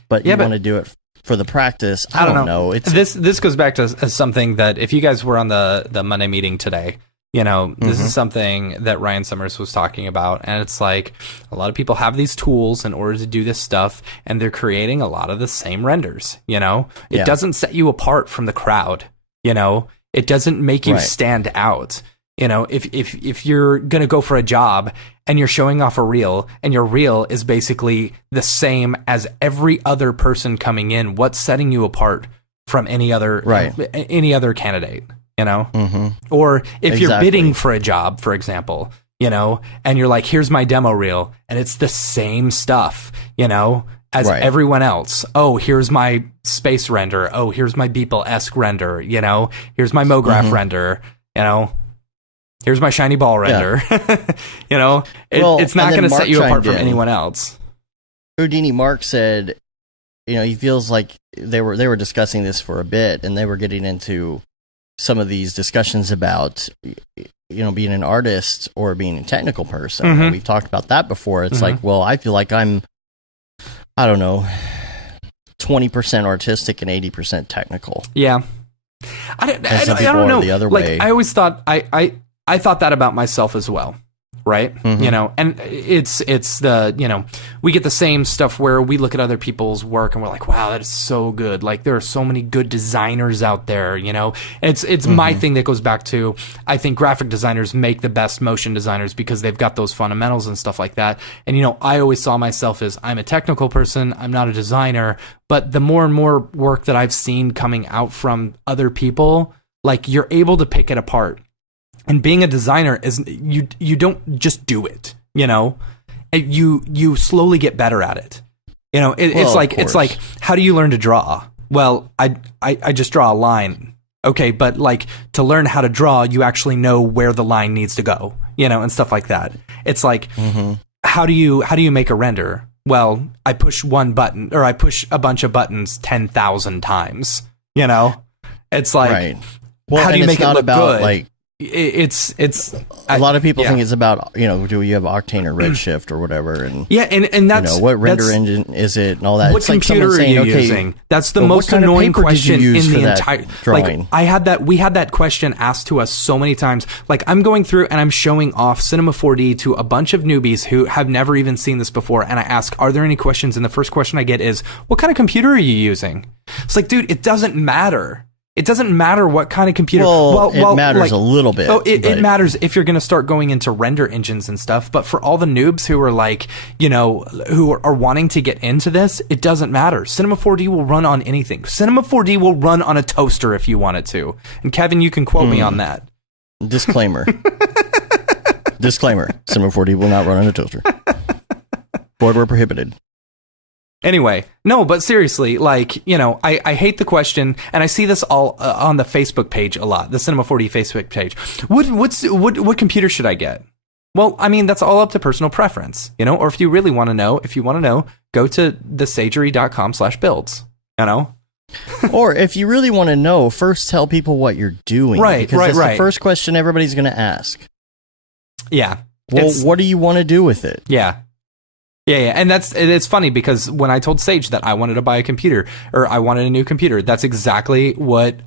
but you want to do it for the practice. I don't know. This goes back to something that if you guys were on the Monday meeting today, you know, this is something that Ryan Summers was talking about, and it's like a lot of people have these tools in order to do this stuff, and they're creating a lot of the same renders, you know? It doesn't set you apart from the crowd, you know? It doesn't make you stand out. You know, if you're going to go for a job and you're showing off a reel, and your reel is basically the same as every other person coming in, what's setting you apart from any other candidate? You know, or if you're bidding for a job, for example, you know, and you're like, here's my demo reel, and it's the same stuff, you know, as everyone else. Oh, here's my space render. Oh, here's my Beeple-esque render. You know, here's my MoGraph render. You know, here's my shiny ball render. You know, it's not going to set you apart from anyone else. Houdini Mark said, you know, he feels like they were discussing this for a bit, and they were getting into some of these discussions about, you know, being an artist or being a technical person. And we've talked about that before. It's like, well, I feel like I'm, I don't know, 20% artistic and 80% technical. Yeah. I don't know. The other like, way. I always thought, I thought that about myself as well. right? You know, and it's the, you know, we get the same stuff where we look at other people's work and we're like, wow, that is so good. Like, there are so many good designers out there, you know. It's my thing that goes back to, I think graphic designers make the best motion designers because they've got those fundamentals and stuff like that. And, you know, I always saw myself as, I'm a technical person, I'm not a designer. But the more and more work that I've seen coming out from other people, like, you're able to pick it apart. And being a designer is, you don't just do it, you know. You slowly get better at it. You know, it's like how do you learn to draw? Well, I just draw a line. Okay, but like, to learn how to draw, you actually know where the line needs to go, you know, and stuff like that. It's like, how do you make a render? Well, I push one button, or I push a bunch of buttons 10,000 times, you know. It's like, right. Well, how do you make it look good? Like, it's a lot of people think it's about, you know, do you have Octane or Redshift or whatever, and and that's, you know, what render engine is it and all that. What it's computer like saying, are you using? That's the most annoying question in the entire drawing. Like, we had that question asked to us so many times. Like, I'm going through and I'm showing off Cinema 4D to a bunch of newbies who have never even seen this before, and I ask, are there any questions? And the first question I get is, what kind of computer are you using? It's like, dude, it doesn't matter. It doesn't matter what kind of computer. Well, it matters like, a little bit. Oh, it matters if you're going to start going into render engines and stuff. But for all the noobs who are like, you know, who are wanting to get into this, it doesn't matter. Cinema 4D will run on anything. Cinema 4D will run on a toaster if you want it to. And Kevin, you can quote me on that. Disclaimer. Disclaimer. Cinema 4D will not run on a toaster. Void where prohibited. Anyway, no, but seriously, like, you know, I hate the question, and I see this all on the Facebook page a lot, the Cinema 4D Facebook page. What computer should I get? Well, I mean, that's all up to personal preference, you know, or if you really want to know, go to thesagery.com/builds, you know? Or if you really want to know, first tell people what you're doing. Right, because that's the first question everybody's going to ask. Yeah. Well, what do you want to do with it? Yeah. Yeah, and it's funny because when I told Sage that I wanted to buy a computer, or I wanted a new computer, that's exactly what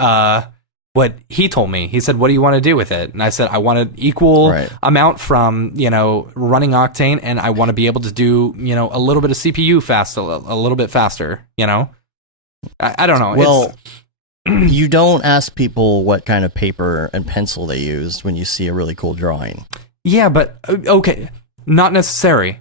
he told me. He said, "What do you want to do with it?" And I said, "I want an equal amount from, you know, running Octane, and I want to be able to do, you know, a little bit of CPU a little bit faster, you know." I don't know. Well, you don't ask people what kind of paper and pencil they used when you see a really cool drawing. Yeah, but okay, not necessarily.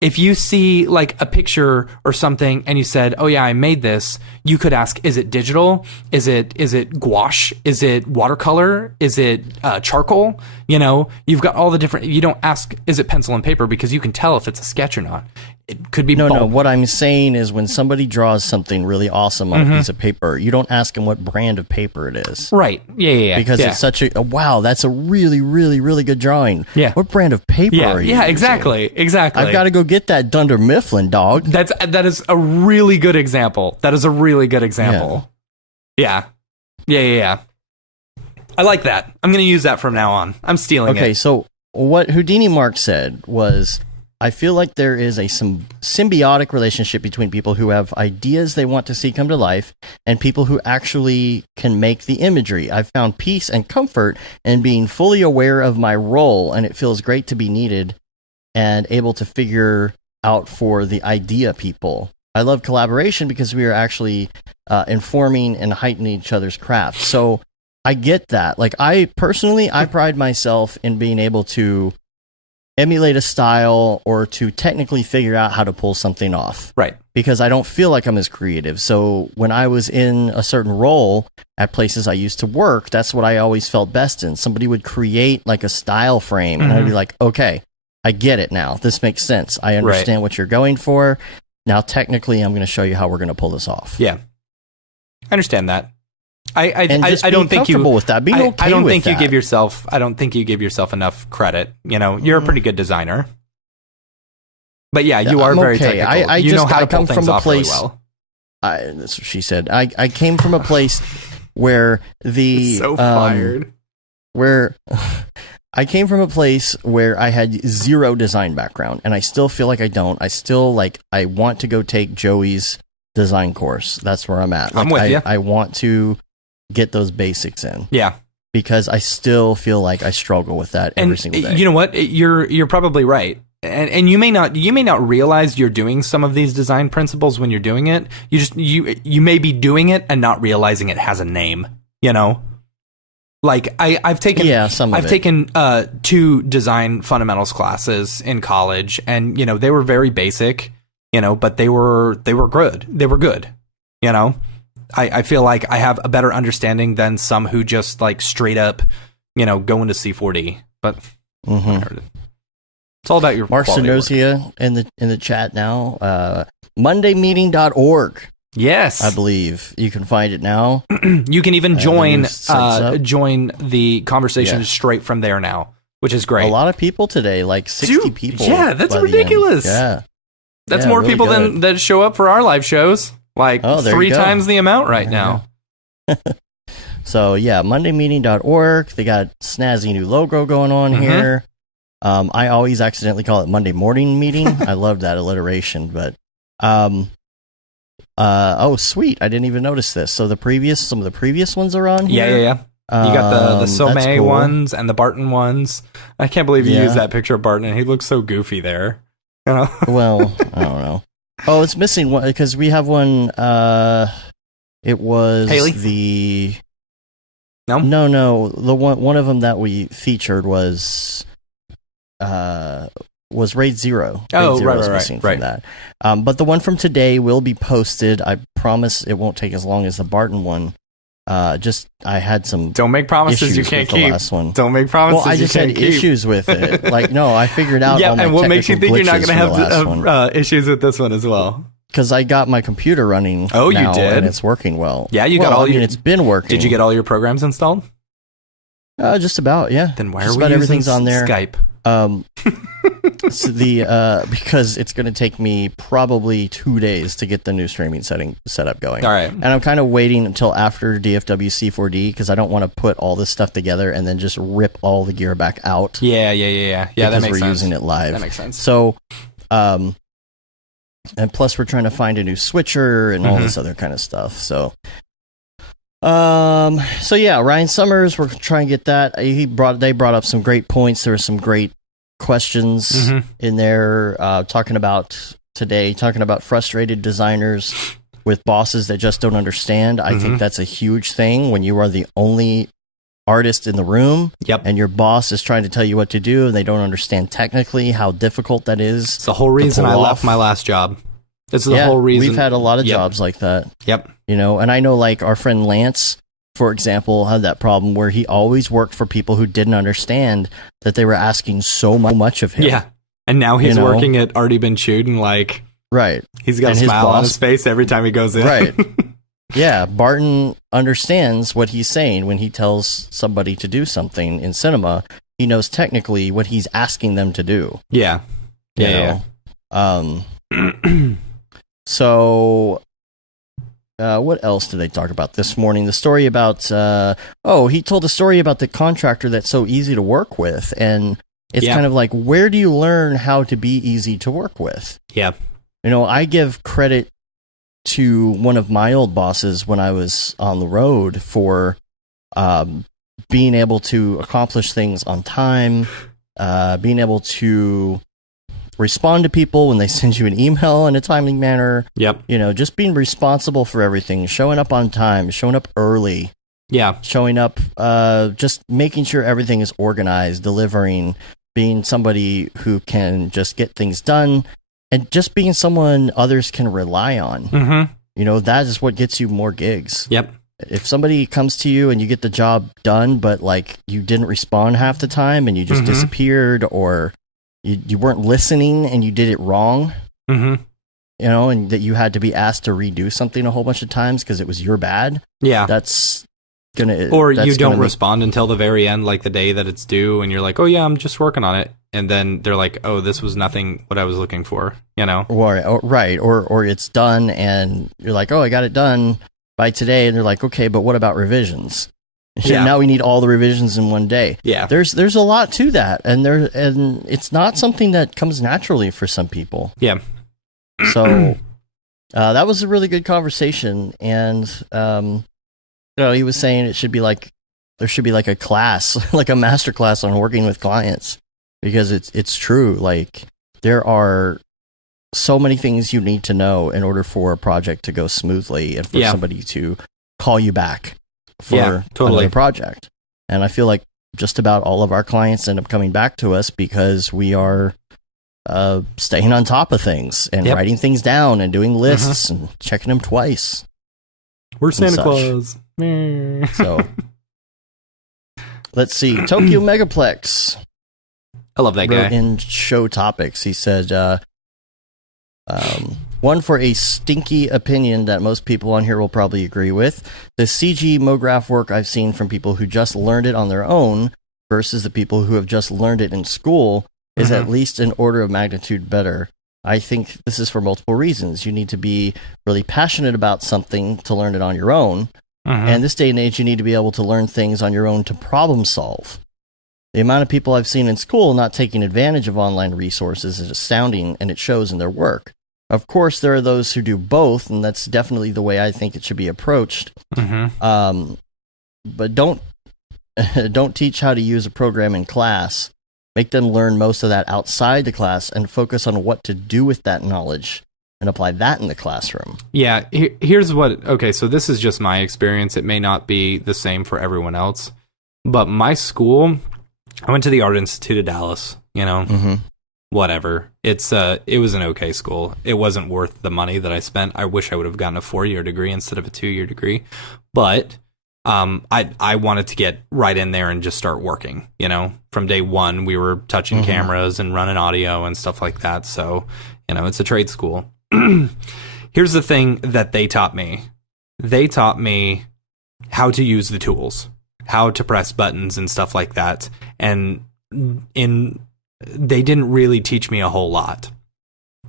If you see like a picture or something and you said, "Oh yeah, I made this," you could ask, "Is it digital? Is it gouache? Is it watercolor? Is it charcoal?" You know, you've got all the different. You don't ask, "Is it pencil and paper?" because you can tell if it's a sketch or not. It could be no. both. What I'm saying is, when somebody draws something really awesome on a piece of paper, you don't ask them what brand of paper it is. Right? Yeah. Because it's such a wow. That's a really, really, really good drawing. Yeah. What brand of paper are you? Yeah. using? Exactly. I've got to go get that Dunder Mifflin, dog. That is a really good example. Yeah. I like that. I'm going to use that from now on. I'm stealing it. Okay, so what Houdini Mark said was, I feel like there is a symbiotic relationship between people who have ideas they want to see come to life and people who actually can make the imagery. I've found peace and comfort in being fully aware of my role, and it feels great to be needed and able to figure out for the idea people. I love collaboration because we are actually informing and heightening each other's craft. So I get that. Like, I pride myself in being able to emulate a style or to technically figure out how to pull something off. Right. Because I don't feel like I'm as creative. So when I was in a certain role at places I used to work, that's what I always felt best in. Somebody would create like a style frame and I'd be like, okay, I get it now. This makes sense. I understand what you're going for. Now, technically, I'm going to show you how we're going to pull this off. Yeah. I understand that. I don't think with that. Being okay I don't with think that. you give yourself. I don't think you give yourself enough credit. You know, you're a pretty good designer. But yeah, you are very technical. You know how to pull things off really well. That's what she said. I came from a place where the so fired. Where I came from a place where I had zero design background, and I still feel like I don't. I want to go take Joey's design course. That's where I'm at. I'm with you. I want to get those basics in. Yeah. because I still feel like I struggle with that every single day. You know what? You're probably right. And you may not realize you're doing some of these design principles when you're doing it. You may be doing it and not realizing it has a name, you know? Like I've taken 2 design fundamentals classes in college, and you know, they were very basic, you know, but they were good. They were good, you know? I feel like I have a better understanding than some who just like straight up, you know, go into C4D. But it's all about your Mark Sanosia in the chat now. Mondaymeeting.org. Yes, I believe you can find it now. You can even join the conversation straight from there now, which is great. A lot of people today, like 60 people. Yeah, that's ridiculous. Yeah, that's more really people than that show up for our live shows. Like 3 times the amount right now. So yeah, mondaymeeting.org. They got snazzy new logo going on here. I always accidentally call it Monday morning meeting. I love that alliteration, but oh sweet, I didn't even notice this. So some of the previous ones are on here. Yeah. You got the Somé cool. ones and the Barton ones. I can't believe you used that picture of Barton, and he looks so goofy there. You know? Well, I don't know. Oh, it's missing one because we have one. It was Haley? No. The one of them that we featured was Raid Zero. Oh, Raid Zero right, missing from that. But the one from today will be posted. I promise it won't take as long as the Barton one. I had some. Don't make promises you can't keep. Last one. Don't make promises. Well, I just had issues with it. Like, no, I figured out. Yeah, all my and what makes you think you're not going to have issues with this one as well? Because I got my computer running. Oh, you now, did, and it's working well. Yeah, you got all. It's been working. Did you get all your programs installed? Just about. Yeah. Then why just are we about using everything's on there? Skype. So because it's going to take me probably 2 days to get the new streaming setup going. All right. And I'm kind of waiting until after DFW C4D because I don't want to put all this stuff together and then just rip all the gear back out. Yeah. That makes sense. We're using it live. That makes sense. So, and plus we're trying to find a new switcher and all this other kind of stuff. So, yeah, Ryan Summers, we're trying to get that. They brought up some great points. There were some great questions in there talking about frustrated designers with bosses that just don't understand. I think that's a huge thing when you are the only artist in the room and your boss is trying to tell you what to do and they don't understand technically how difficult that is. It's the whole reason I left my last job. It's the whole reason. We've had a lot of jobs like that. Yep. You know, and I know like our friend Lance, for example, had that problem where he always worked for people who didn't understand that they were asking so much of him. Yeah. And now he's working at Already Been Chewed and like, right. He's got a smile on his face every time he goes in. Right. Yeah. Barton understands what he's saying when he tells somebody to do something in cinema. He knows technically what he's asking them to do. Yeah. You know? So, what else did they talk about this morning? The story about, he told a story about the contractor that's so easy to work with. And it's kind of like, where do you learn how to be easy to work with? Yeah. You know, I give credit to one of my old bosses when I was on the road for being able to accomplish things on time, being able to respond to people when they send you an email in a timely manner. Yep. You know, just being responsible for everything, showing up on time, showing up early. Yeah. Showing up, just making sure everything is organized, delivering, being somebody who can just get things done, and just being someone others can rely on. Mm-hmm. You know, that is what gets you more gigs. Yep. If somebody comes to you and you get the job done, but like you didn't respond half the time and you just disappeared, or you weren't listening and you did it wrong, you know, and that you had to be asked to redo something a whole bunch of times because it was your bad. Yeah. That's gonna... Or you don't respond until the very end, like the day that it's due, and you're like, oh yeah, I'm just working on it. And then they're like, oh, this was nothing what I was looking for, you know? Or it's done and you're like, oh, I got it done by today. And they're like, okay, but what about revisions? Yeah. Now we need all the revisions in one day. Yeah. There's a lot to that, and it's not something that comes naturally for some people. Yeah. So that was a really good conversation, and he was saying it should be like there should be like a class, like a master class on working with clients, because it's true. Like there are so many things you need to know in order for a project to go smoothly and for somebody to call you back for another project. And I feel like just about all of our clients end up coming back to us because we are staying on top of things and writing things down and doing lists and checking them twice. We're Santa Claus. So let's see. Tokyo Megaplex. I love that guy. In show topics, he said, one for a stinky opinion that most people on here will probably agree with. The CG MoGraph work I've seen from people who just learned it on their own versus the people who have just learned it in school is at least an order of magnitude better. I think this is for multiple reasons. You need to be really passionate about something to learn it on your own. And this day and age, you need to be able to learn things on your own to problem solve. The amount of people I've seen in school not taking advantage of online resources is astounding, and it shows in their work. Of course, there are those who do both, and that's definitely the way I think it should be approached. But don't teach how to use a program in class. Make them learn most of that outside the class and focus on what to do with that knowledge and apply that in the classroom. Yeah, here's what... Okay, so this is just my experience. It may not be the same for everyone else. But my school... I went to the Art Institute of Dallas, whatever. It was an okay school. It wasn't worth the money that I spent. I wish I would have gotten a 4-year degree instead of a 2-year degree. But I wanted to get right in there and just start working. From day one, we were touching cameras and running audio and stuff like that. So, it's a trade school. Here's the thing that they taught me. They taught me how to use the tools, how to press buttons and stuff like that. And they didn't really teach me a whole lot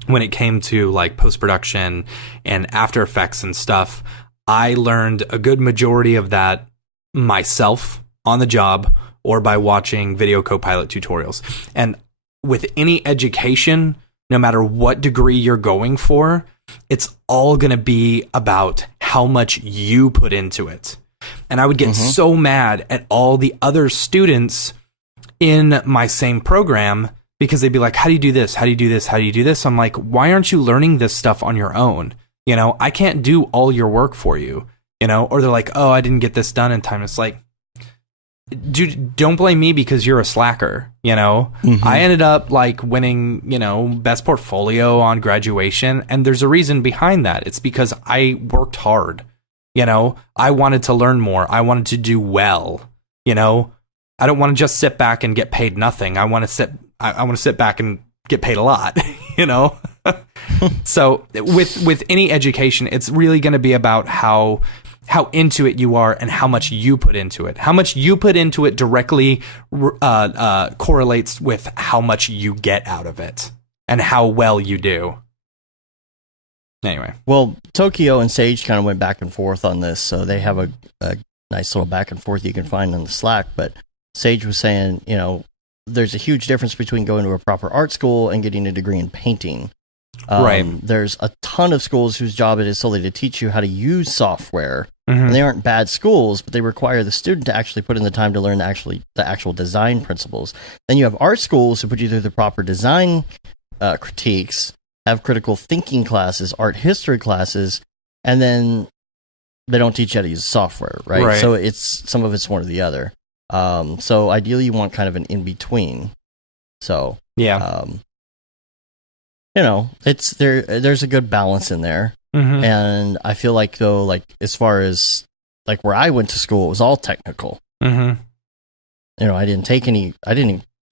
when it came to like post-production and After Effects and stuff. I learned a good majority of that myself on the job or by watching Video Copilot tutorials. And with any education, no matter what degree you're going for, it's all going to be about how much you put into it. And I would get so mad at all the other students in my same program because they'd be like, how do you do this? How do you do this? How do you do this? I'm like, why aren't you learning this stuff on your own? I can't do all your work for you, or they're like, oh, I didn't get this done in time. It's like, dude, don't blame me because you're a slacker. I ended up like winning, best portfolio on graduation. And there's a reason behind that. It's because I worked hard. I wanted to learn more. I wanted to do well. I don't want to just sit back and get paid nothing. I want to sit back and get paid a lot, So with any education, it's really going to be about how into it you are and how much you put into it. How much you put into it directly correlates with how much you get out of it and how well you do. Anyway. Well, Tokyo and Sage kind of went back and forth on this, so they have a nice little back and forth you can find on the Slack. But Sage was saying, there's a huge difference between going to a proper art school and getting a degree in painting. Right. There's a ton of schools whose job it is solely to teach you how to use software. And they aren't bad schools, but they require the student to actually put in the time to learn the actual design principles. Then you have art schools who put you through the proper design critiques, have critical thinking classes, art history classes, and then they don't teach you how to use software, right? So some of it's one or the other. So ideally you want kind of an in-between. So, it's there's a good balance in there. And I feel like though, like as far as like where I went to school, it was all technical. I didn't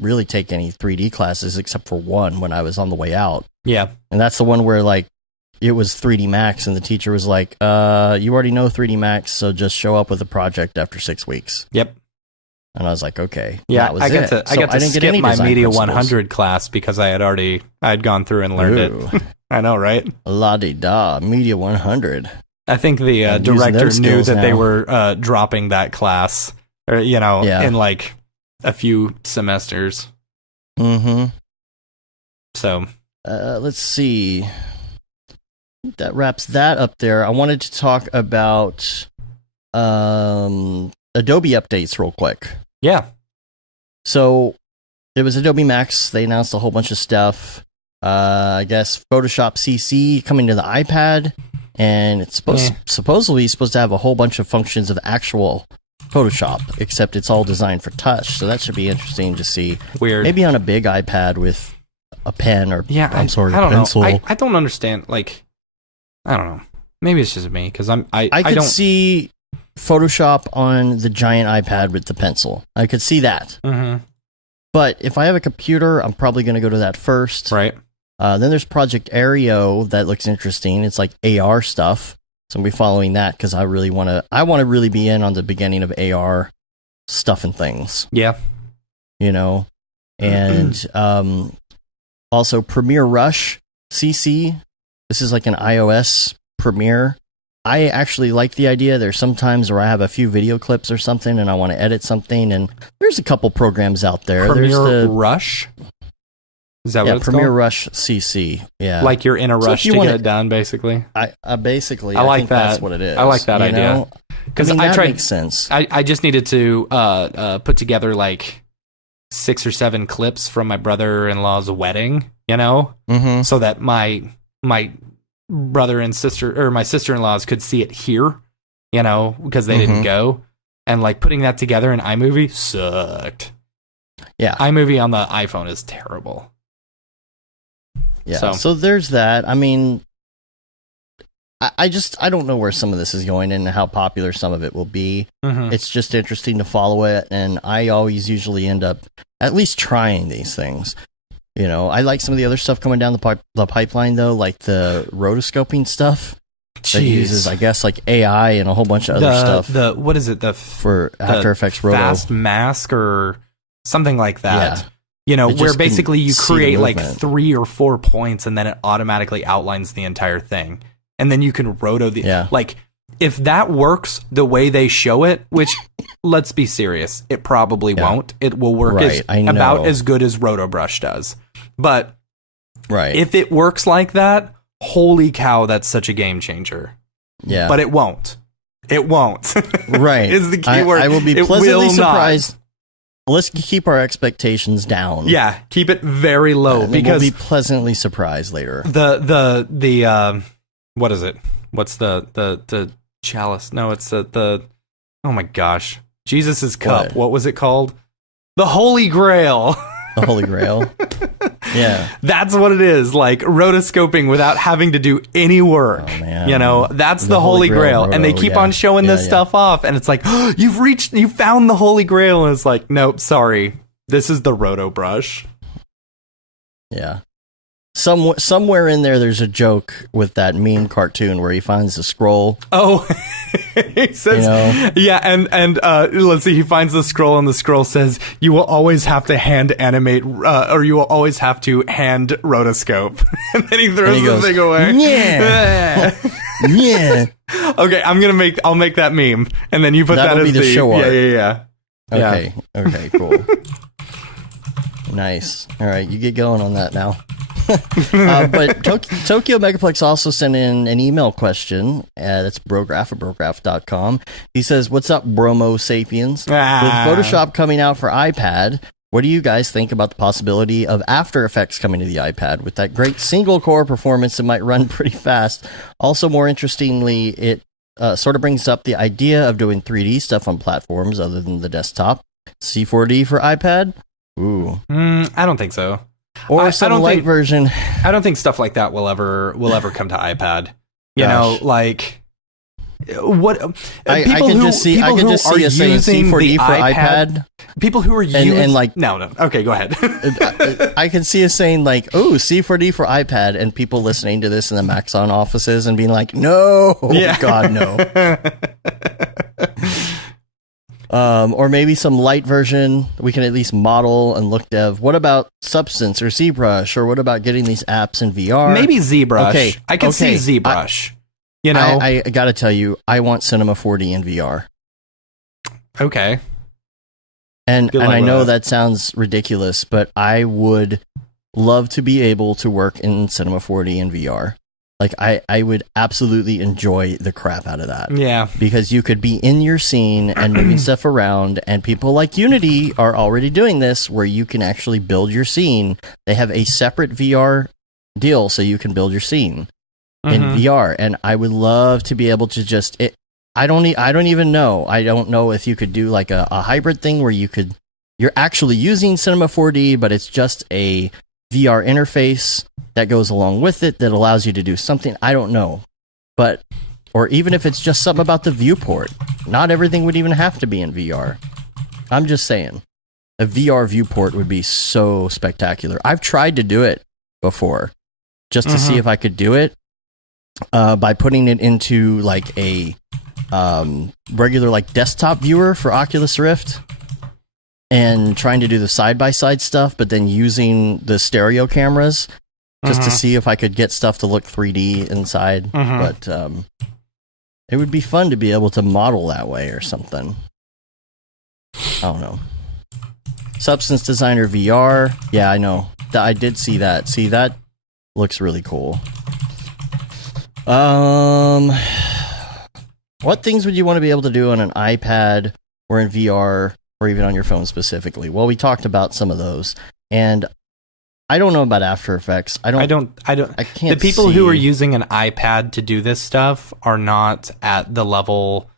really take any 3D classes except for one when I was on the way out. Yeah. And that's the one where like it was 3D Max and the teacher was like, you already know 3D Max, so just show up with a project after 6 weeks. Yep. And I was like, okay. Yeah, that was I got to skip my Media 100 class because I had gone through and learned it. I know, right? La-di-da, Media 100. I think the director knew that they were dropping that class, or, in like a few semesters. So, let's see. That wraps that up there. I wanted to talk about Adobe updates real quick. Yeah. So it was Adobe Max. They announced a whole bunch of stuff. I guess Photoshop CC coming to the iPad, and it's supposedly supposed to have a whole bunch of functions of actual Photoshop, except it's all designed for touch. So that should be interesting to see. Weird. Maybe on a big iPad with a pen or I don't pencil. know. I don't understand. Like, I don't know. Maybe it's just me because I could see Photoshop on the giant iPad with the pencil. I could see that. Mm-hmm. But if I have a computer, I'm probably going to go to that first. Right. Then there's Project Aereo that looks interesting. It's like AR stuff. So I'm going to be following that because I want to really be in on the beginning of AR stuff and things. Yeah. You know? And also Premiere Rush CC. This is like an iOS Premiere. I actually like the idea. There's some times where I have a few video clips or something and I want to edit something, and there's a couple programs out there. Premiere Rush? Is that what it's Premiere called? Rush CC. Yeah. Like you're in a rush to get it done, basically. I like think that. That's what it is. I like that idea. Because I tried. Makes sense. I just needed to put together like 6 or 7 clips from my brother-in-law's wedding, you know, so that my brother and sister, or my sister-in-laws, could see it here, you know, because they didn't go. And like putting that together in iMovie sucked. Yeah. iMovie on the iPhone is terrible. Yeah. So there's that. I mean, I don't know where some of this is going and how popular some of it will be. It's just interesting to follow it, and I always usually end up at least trying these things. You know, I like some of the other stuff coming down the pipeline, though, like the rotoscoping stuff. That uses, I guess, like AI and a whole bunch of other stuff. What is it? For After Effects Roto. Fast Mask or something like that. Yeah. You know, it where basically you create like movement. 3 or 4 points and then it automatically outlines the entire thing. And then you can roto the... Yeah. Like, if that works the way they show it, which, let's be serious, it probably won't. It will work about as good as RotoBrush does. But if it works like that, holy cow, that's such a game changer. Yeah. But it won't. It won't. Right. Is the key word. I will be pleasantly surprised. Let's keep our expectations down. Yeah, keep it very low, because we'll be pleasantly surprised later. The what is it? What's the chalice? No, it's the oh my gosh, Jesus's cup. What was it called? The Holy Grail. The Holy Grail. Yeah. That's what it is, like rotoscoping without having to do any work. Oh, man. You know, that's the Holy Grail. And they keep on showing this stuff off, and it's like, oh, you found the Holy Grail, and it's like, nope, sorry. This is the RotoBrush. Yeah. Somewhere in there's a joke with that meme cartoon where he finds the scroll. Oh, he says, yeah, and let's see, he finds the scroll, and the scroll says, "You will always have to hand animate, or you will always have to hand rotoscope." And then he throws the thing away. Yeah, yeah. Okay, I'll make that meme, and then you put That'll that as be the show art. Yeah. Okay, cool. Nice. All right, you get going on that now. But Tokyo Megaplex also sent in an email question. That's Brograph at Brograph.com. He says, "What's up, Bromo Sapiens? With Photoshop coming out for iPad, what do you guys think about the possibility of After Effects coming to the iPad? With that great single-core performance, it might run pretty fast. Also, more interestingly, it sort of brings up the idea of doing 3D stuff on platforms other than the desktop. C4D for iPad? Ooh. I don't think so. Or some light version. I don't think stuff like that will ever come to iPad. You know, like what I can just see us saying C4D for iPad. People who are using and like no. Okay, go ahead. I can see us saying like, "Oh, C4D for iPad," and people listening to this in the Maxon offices and being like, "No, God, no." Or maybe some light version we can at least model and look dev. What about Substance or ZBrush? Or what about getting these apps in VR? Maybe ZBrush. Okay. I can see ZBrush. You know, I gotta tell you, I want Cinema 4D in VR. Okay. And I know that sounds ridiculous, but I would love to be able to work in Cinema 4D in VR. Like, I would absolutely enjoy the crap out of that. Yeah. Because you could be in your scene and moving stuff around, and people like Unity are already doing this, where you can actually build your scene. They have a separate VR deal, so you can build your scene in VR. And I would love to be able to just... I don't even know. I don't know if you could do like a hybrid thing where you're actually using Cinema 4D, but it's just a VR interface that goes along with it that allows you to do something. I don't know. But, or even if it's just something about the viewport. Not everything would even have to be in VR. I'm just saying. A VR viewport would be so spectacular. I've tried to do it before, just to see if I could do it by putting it into like a regular like desktop viewer for Oculus Rift. And trying to do the side-by-side stuff, but then using the stereo cameras just to see if I could get stuff to look 3D inside. But it would be fun to be able to model that way or something. I don't know. Substance Designer VR. Yeah, I know. I did see that. See, that looks really cool. What things would you want to be able to do on an iPad or in VR? Or even on your phone specifically? Well, we talked about some of those, and I don't know about After Effects. I can't. The people who are using an iPad to do this stuff are not at the level.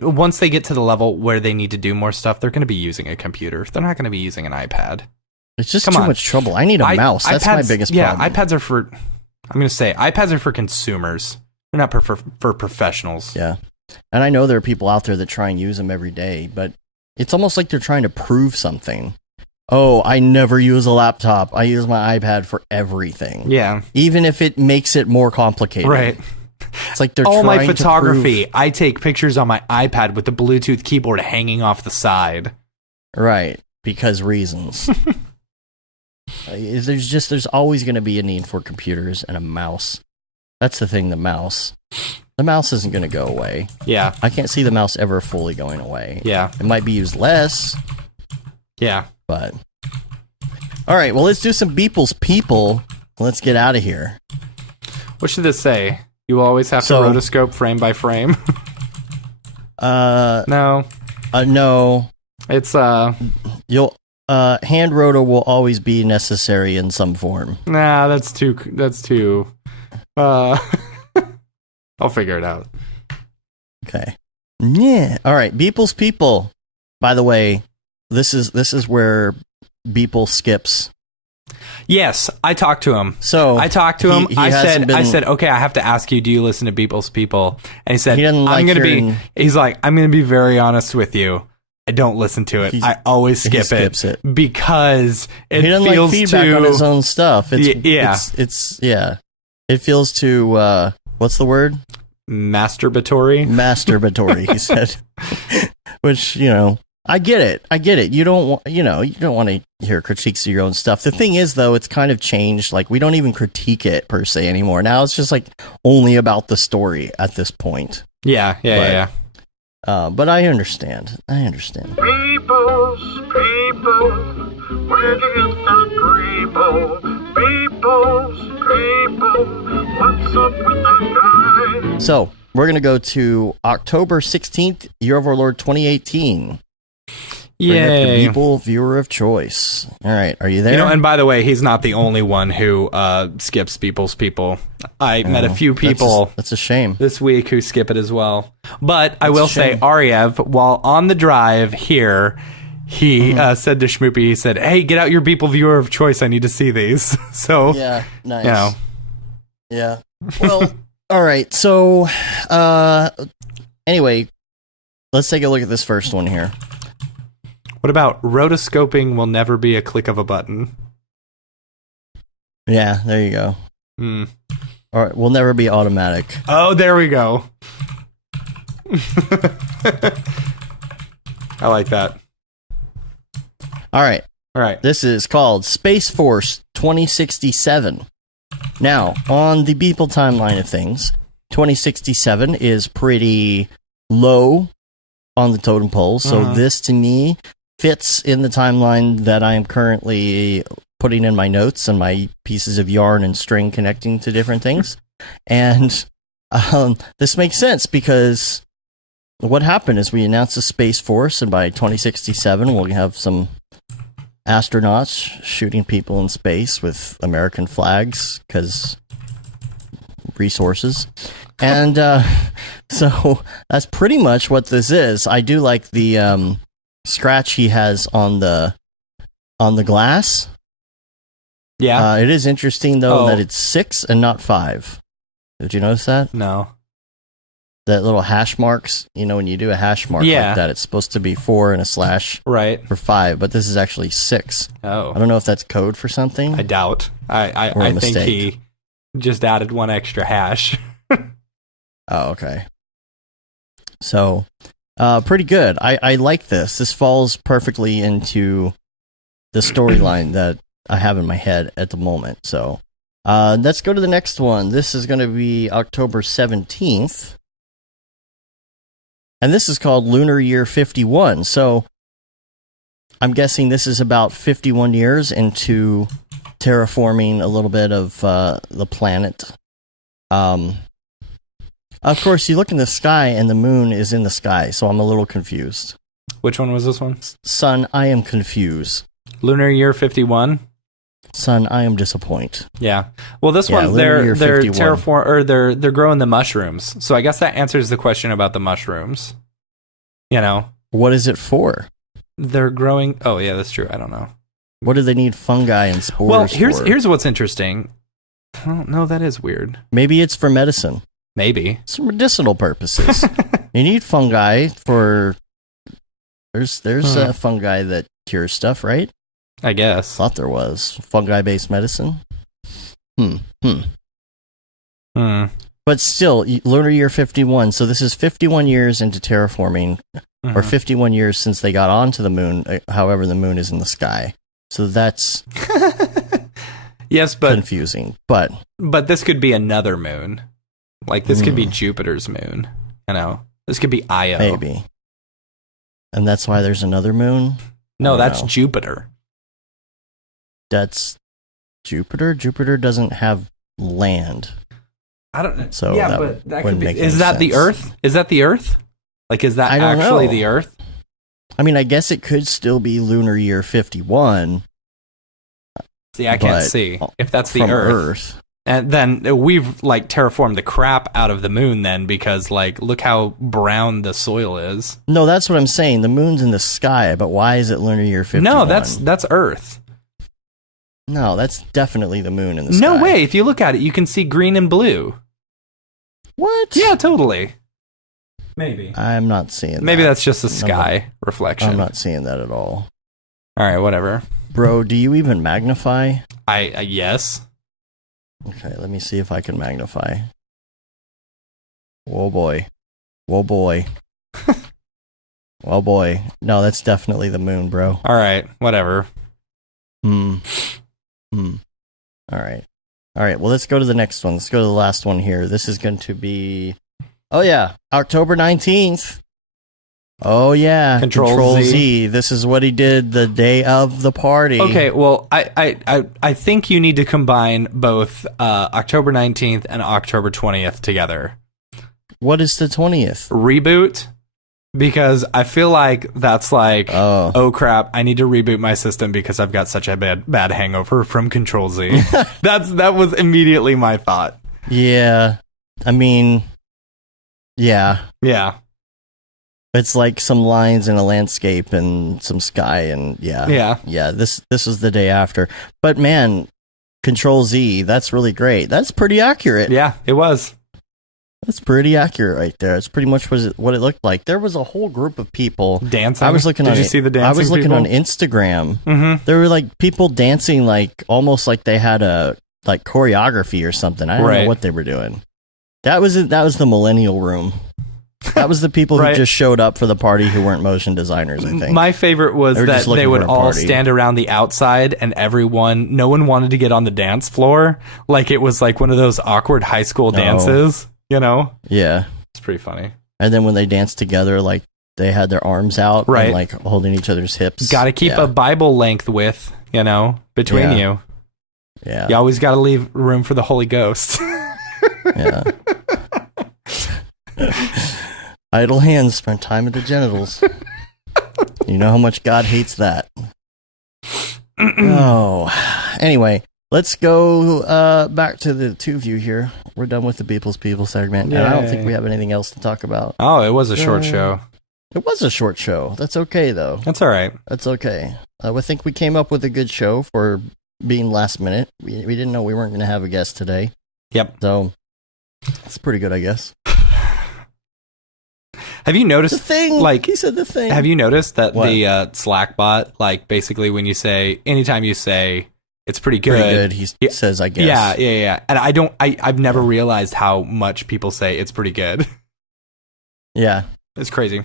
Once they get to the level where they need to do more stuff, they're going to be using a computer. They're not going to be using an iPad. It's just too much trouble. I need a mouse. That's my biggest problem. Yeah, iPads are for. I'm going to say iPads are for consumers. They're not for professionals. Yeah, and I know there are people out there that try and use them every day, but it's almost like they're trying to prove something. Oh, I never use a laptop. I use my iPad for everything. Yeah. Even if it makes it more complicated. Right. It's like they're all trying my photography. to prove... I take pictures on my iPad with the Bluetooth keyboard hanging off the side. Right. Because reasons. There's always going to be a need for computers and a mouse. That's the thing, the mouse. The mouse isn't going to go away. Yeah. I can't see the mouse ever fully going away. Yeah. It might be used less. Yeah. But. All right, well, let's do some Beeple's People. Let's get out of here. What should this say? You will always have to rotoscope frame by frame? No. No. It's, hand roto will always be necessary in some form. Nah, that's too, I'll figure it out. Okay. Yeah. All right. Beeple's People. By the way, this is where Beeple skips. Yes, I talked to him. So I talked to him. I said, okay, I have to ask you, do you listen to Beeple's People? And he said, he's like, I'm gonna be very honest with you. I don't listen to it. I always skip it because it he doesn't feels like feedback on his own stuff. It's It feels too what's the word? Masturbatory. Masturbatory, he said. Which, I get it. You don't want to hear critiques of your own stuff. The thing is, though, it's kind of changed. Like, we don't even critique it per se anymore. Now it's just like only about the story at this point. Yeah. But I understand. People's people, where'd you get that People's people, what's up with that guy? So, we're going to go to October 16th, Year of Our Lord 2018. Yay. People viewer of choice. All right, are you there? And by the way, he's not the only one who skips People's People. I met a few people that's a shame this week who skip it as well. But I will say, Ariev, while on the drive here, he said to Schmoopy, he said, hey, get out your People viewer of choice. I need to see these. So, yeah, nice. Yeah. Well, all right. So, anyway, let's take a look at this first one here. What about rotoscoping will never be a click of a button? Yeah, there you go. All right, will never be automatic. Oh, there we go. I like that. All right. This is called Space Force 2067. Now, on the Beeple timeline of things, 2067 is pretty low on the totem pole, so this to me fits in the timeline that I am currently putting in my notes and my pieces of yarn and string connecting to different things. And this makes sense because what happened is we announced a Space Force, and by 2067 we'll have some astronauts shooting people in space with American flags because resources. And so that's pretty much what this is. I do like the scratch he has on the glass. Yeah. It is interesting though that it's 6 and not 5. Did you notice that? No. That little hash marks, when you do a hash mark like that, it's supposed to be 4 and a slash right for 5, but this is actually 6. Oh. I don't know if that's code for something. I doubt. I think he just added one extra hash. Oh, okay. So, pretty good. I like this. This falls perfectly into the storyline that I have in my head at the moment. So, let's go to the next one. This is going to be October 17th. And this is called Lunar Year 51. So, I'm guessing this is about 51 years into terraforming a little bit of the planet. Of course, you look in the sky and the moon is in the sky, so I'm a little confused. Which one was this one? Son, I am confused. Lunar Year 51? Son, I am disappointed. Yeah. Well, this one they're they're growing the mushrooms. So I guess that answers the question about the mushrooms. What is it for? They're growing. Oh, yeah, that's true. I don't know. What do they need fungi and spores Well, for? here's what's interesting. Oh, no, that is weird. Maybe it's for medicine. Maybe. It's for medicinal purposes. You need fungi for... There's fungi that cure stuff, right? I guess. Thought there was. Fungi-based medicine? But still, Lunar Year 51, so this is 51 years into terraforming, or 51 years since they got onto the moon, however the moon is in the sky. So that's yes, but confusing. But this could be another moon. Like, this could be Jupiter's moon. This could be Io. Maybe. And that's why there's another moon? No, that's Jupiter. That's Jupiter? Jupiter doesn't have land. I don't know. So yeah, that but that wouldn't could be. make Is any that the sense. Earth? Is that the Earth? Like, is that I don't actually know. the Earth? I mean, I guess it could still be Lunar Year 51. See, I can't see if that's the from Earth. And then we've, like, terraformed the crap out of the moon then, because, like, look how brown the soil is. No, that's what I'm saying. The moon's in the sky, but why is it Lunar Year 51? No, that's Earth. No, that's definitely the moon in the sky. No way. If you look at it, you can see green and blue. What? Yeah, totally. Maybe. I'm not seeing that. Maybe that's just a sky reflection. I'm not seeing that at all. All right, whatever. Bro, do you even magnify? Yes. Okay, let me see if I can magnify. Whoa, boy. Whoa, boy. Well, boy. No, that's definitely the moon, bro. All right, whatever. All right. Well, let's go to the next one. Let's go to the last one here. This is going to be... Oh, yeah. October 19th. Oh, yeah. Control Z. This is what he did the day of the party. Okay, well, I think you need to combine both October 19th and October 20th together. What is the 20th? Reboot. Because I feel like that's like, oh crap, I need to reboot my system because I've got such a bad hangover from Control Z. That was immediately my thought. Yeah. I mean, yeah. Yeah. It's like some lines in a landscape and some sky and yeah. This was the day after. But man, Control Z, that's really great. That's pretty accurate. Yeah, it was. That's pretty accurate right there. It's pretty much what it looked like. There was a whole group of people dancing. I was looking. Did you see the dancing? I was looking people? On Instagram. Mm-hmm. There were like people dancing, like almost like they had a like choreography or something. I don't know what they were doing. That was it. That was the millennial room. That was the people who just showed up for the party who weren't motion designers, I think. My favorite was that they would all stand around the outside and no one wanted to get on the dance floor. Like it was like one of those awkward high school dances, you know? Yeah. It's pretty funny. And then when they danced together, like they had their arms out and like holding each other's hips. Got to keep a Bible length width, you know, between you. Yeah. You always got to leave room for the Holy Ghost. Yeah. Idle hands spend time at the genitals. You know how much God hates that. Oh. Anyway, let's go back to the two of you here. We're done with the People's People segment. And I don't think we have anything else to talk about. Oh, it was a short show. It was a short show. That's okay, though. That's all right. That's okay. I think we came up with a good show for being last minute. We didn't know we weren't going to have a guest today. Yep. So, it's pretty good, I guess. Have you noticed the thing? Like, he said the thing. Have you noticed that What? the Slack bot, like, basically when you say, anytime you say it's pretty good, he says, I guess. Yeah. And I've never realized how much people say it's pretty good. Yeah. It's crazy.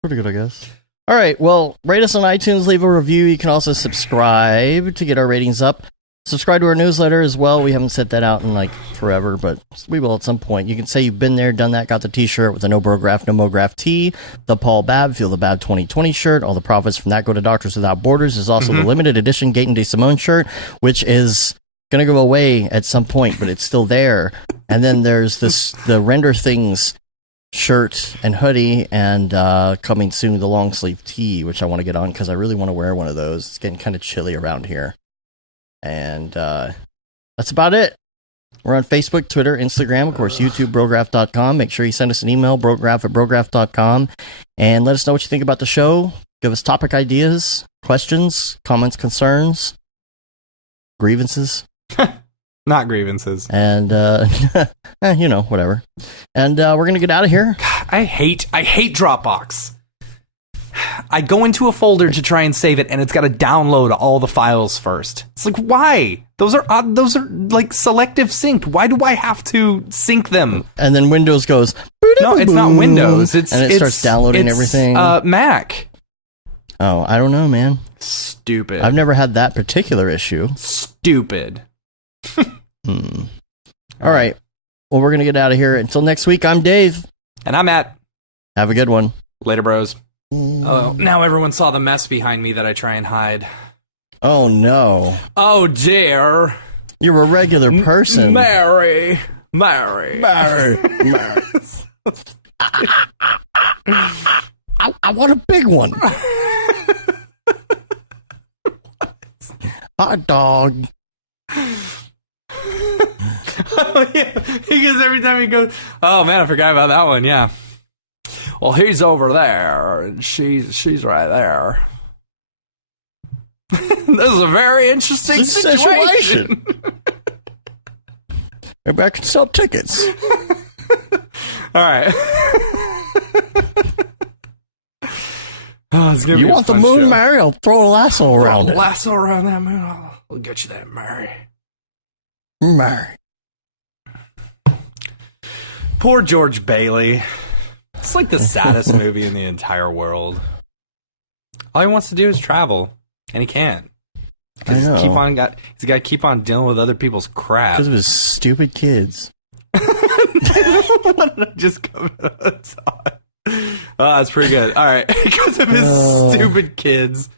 Pretty good, I guess. All right. Well, rate us on iTunes, leave a review. You can also subscribe to get our ratings up. Subscribe to our newsletter as well. We haven't sent that out in like forever, but we will at some point. You can say you've been there, done that, got the t-shirt with the No Brograph, No Mograph tee, the Paul Babb, Feel the Bad 2020 shirt. All the profits from that go to Doctors Without Borders. There's also the limited edition Gaten de Simone shirt, which is going to go away at some point, but it's still there. And then there's the Render Things shirt and hoodie, and coming soon, the long sleeve tee, which I want to get on because I really want to wear one of those. It's getting kind of chilly around here. And that's about it. We're on Facebook, Twitter, Instagram, of course, YouTube, Brograph.com. Make sure you send us an email, brograph@brograph.com, and let us know what you think about the show. Give us topic ideas, questions, comments, concerns, grievances. Not grievances. And, whatever. And we're going to get out of here. God, I hate Dropbox. I go into a folder to try and save it, and it's got to download all the files first. It's like, why? Those are like selective synced. Why do I have to sync them? And then Windows goes, no, it's not Windows. It starts downloading everything. Mac. Oh, I don't know, man. Stupid. I've never had that particular issue. Stupid. All right. Well, we're going to get out of here. Until next week, I'm Dave. And I'm Matt. Have a good one. Later, bros. Oh, now everyone saw the mess behind me that I try and hide. Oh, no. Oh, dear. You're a regular person. Mary. I want a big one. Hot dog. Oh, yeah. Because every time he goes, oh, man, I forgot about that one, yeah. Well, he's over there, and she's right there. This is a very interesting situation. Maybe I can sell tickets. All right. You want the moon, show. Mary? I'll throw a lasso around it. Lasso around that moon. I'll get you that, Mary. Mary. Poor George Bailey. It's like the saddest movie in the entire world. All he wants to do is travel, and he can't. I know. He's got to keep on dealing with other people's crap. Because of his stupid kids. What did I just come outside? Oh, that's pretty good. All right. Because of his stupid kids.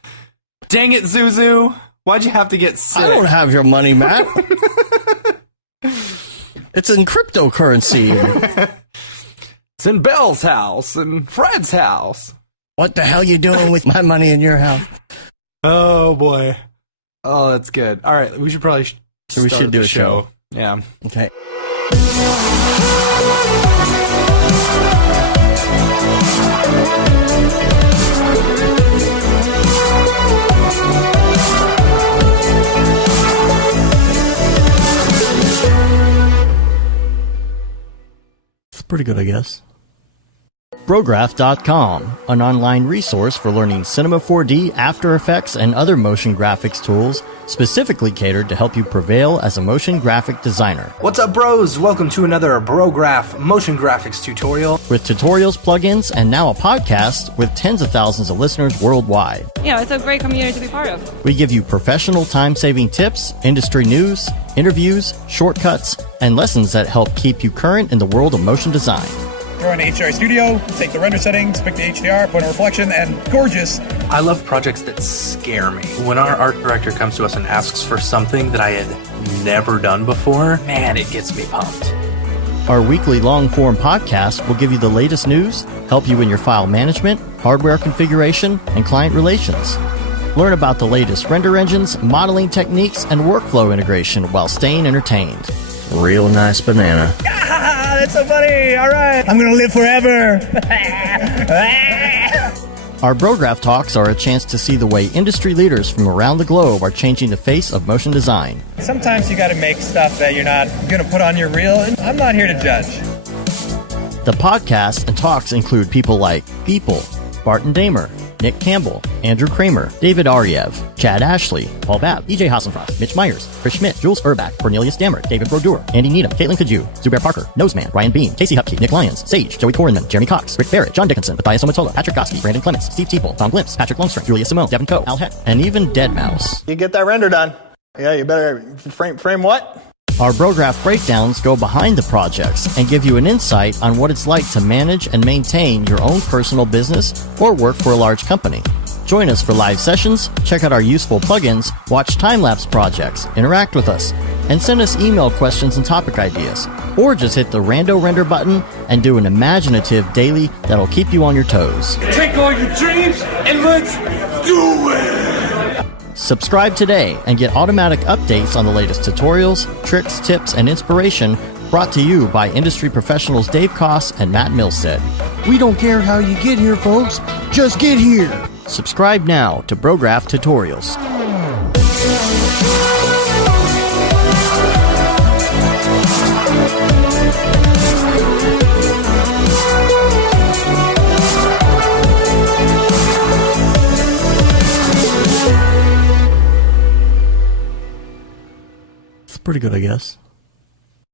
Dang it, Zuzu. Why'd you have to get sick? I don't have your money, Matt. It's in cryptocurrency. It's in Bill's house and Fred's house. What the hell you doing with my money in your house? Oh, boy. Oh, that's good. All right. We should probably so we should do a show. Yeah. Okay. It's pretty good, I guess. Brograph.com, an online resource for learning Cinema 4D, After Effects, and other motion graphics tools specifically catered to help you prevail as a motion graphic designer. What's up, bros? Welcome to another Brograph motion graphics tutorial. With tutorials, plugins, and now a podcast with tens of thousands of listeners worldwide. Yeah, it's a great community to be part of. We give you professional time-saving tips, industry news, interviews, shortcuts, and lessons that help keep you current in the world of motion design. Throw in HDR Studio, take the render settings, pick the HDR, put in reflection, and gorgeous. I love projects that scare me. When our art director comes to us and asks for something that I had never done before, man, it gets me pumped. Our weekly long-form podcast will give you the latest news, help you in your file management, hardware configuration, and client relations. Learn about the latest render engines, modeling techniques, and workflow integration while staying entertained. Real nice banana. Ah, that's so funny. All right. I'm going to live forever. Our Brograph Talks are a chance to see the way industry leaders from around the globe are changing the face of motion design. Sometimes you got to make stuff that you're not going to put on your reel, and I'm not here to judge. The podcasts and talks include people like People, Barton Damer, Nick Campbell, Andrew Kramer, David Ariev, Chad Ashley, Paul Babb, EJ Hassenfrost, Mitch Myers, Chris Schmidt, Jules Urbach, Cornelius Dammert, David Brodeur, Andy Needham, Caitlin Kaju, Zubair Parker, Noseman, Ryan Bean, Casey Hupke, Nick Lyons, Sage, Joey Korenman, Jeremy Cox, Rick Barrett, John Dickinson, Matthias Omatola, Patrick Goski, Brandon Clements, Steve Teeple, Tom Glimpse, Patrick Longstream, Julia Simone, Devin Coe, Al Heck, and even Deadmau5. You get that render done. Yeah, you better frame what? Our Brograph breakdowns go behind the projects and give you an insight on what it's like to manage and maintain your own personal business or work for a large company. Join us for live sessions, check out our useful plugins, watch time-lapse projects, interact with us, and send us email questions and topic ideas. Or just hit the Rando Render button and do an imaginative daily that'll keep you on your toes. Take all your dreams and let's do it! Subscribe today and get automatic updates on the latest tutorials, tricks, tips, and inspiration brought to you by industry professionals Dave Koss and Matt Milstead. We don't care how you get here, folks. Just get here. Subscribe now to Brograph Tutorials. It's pretty good, I guess.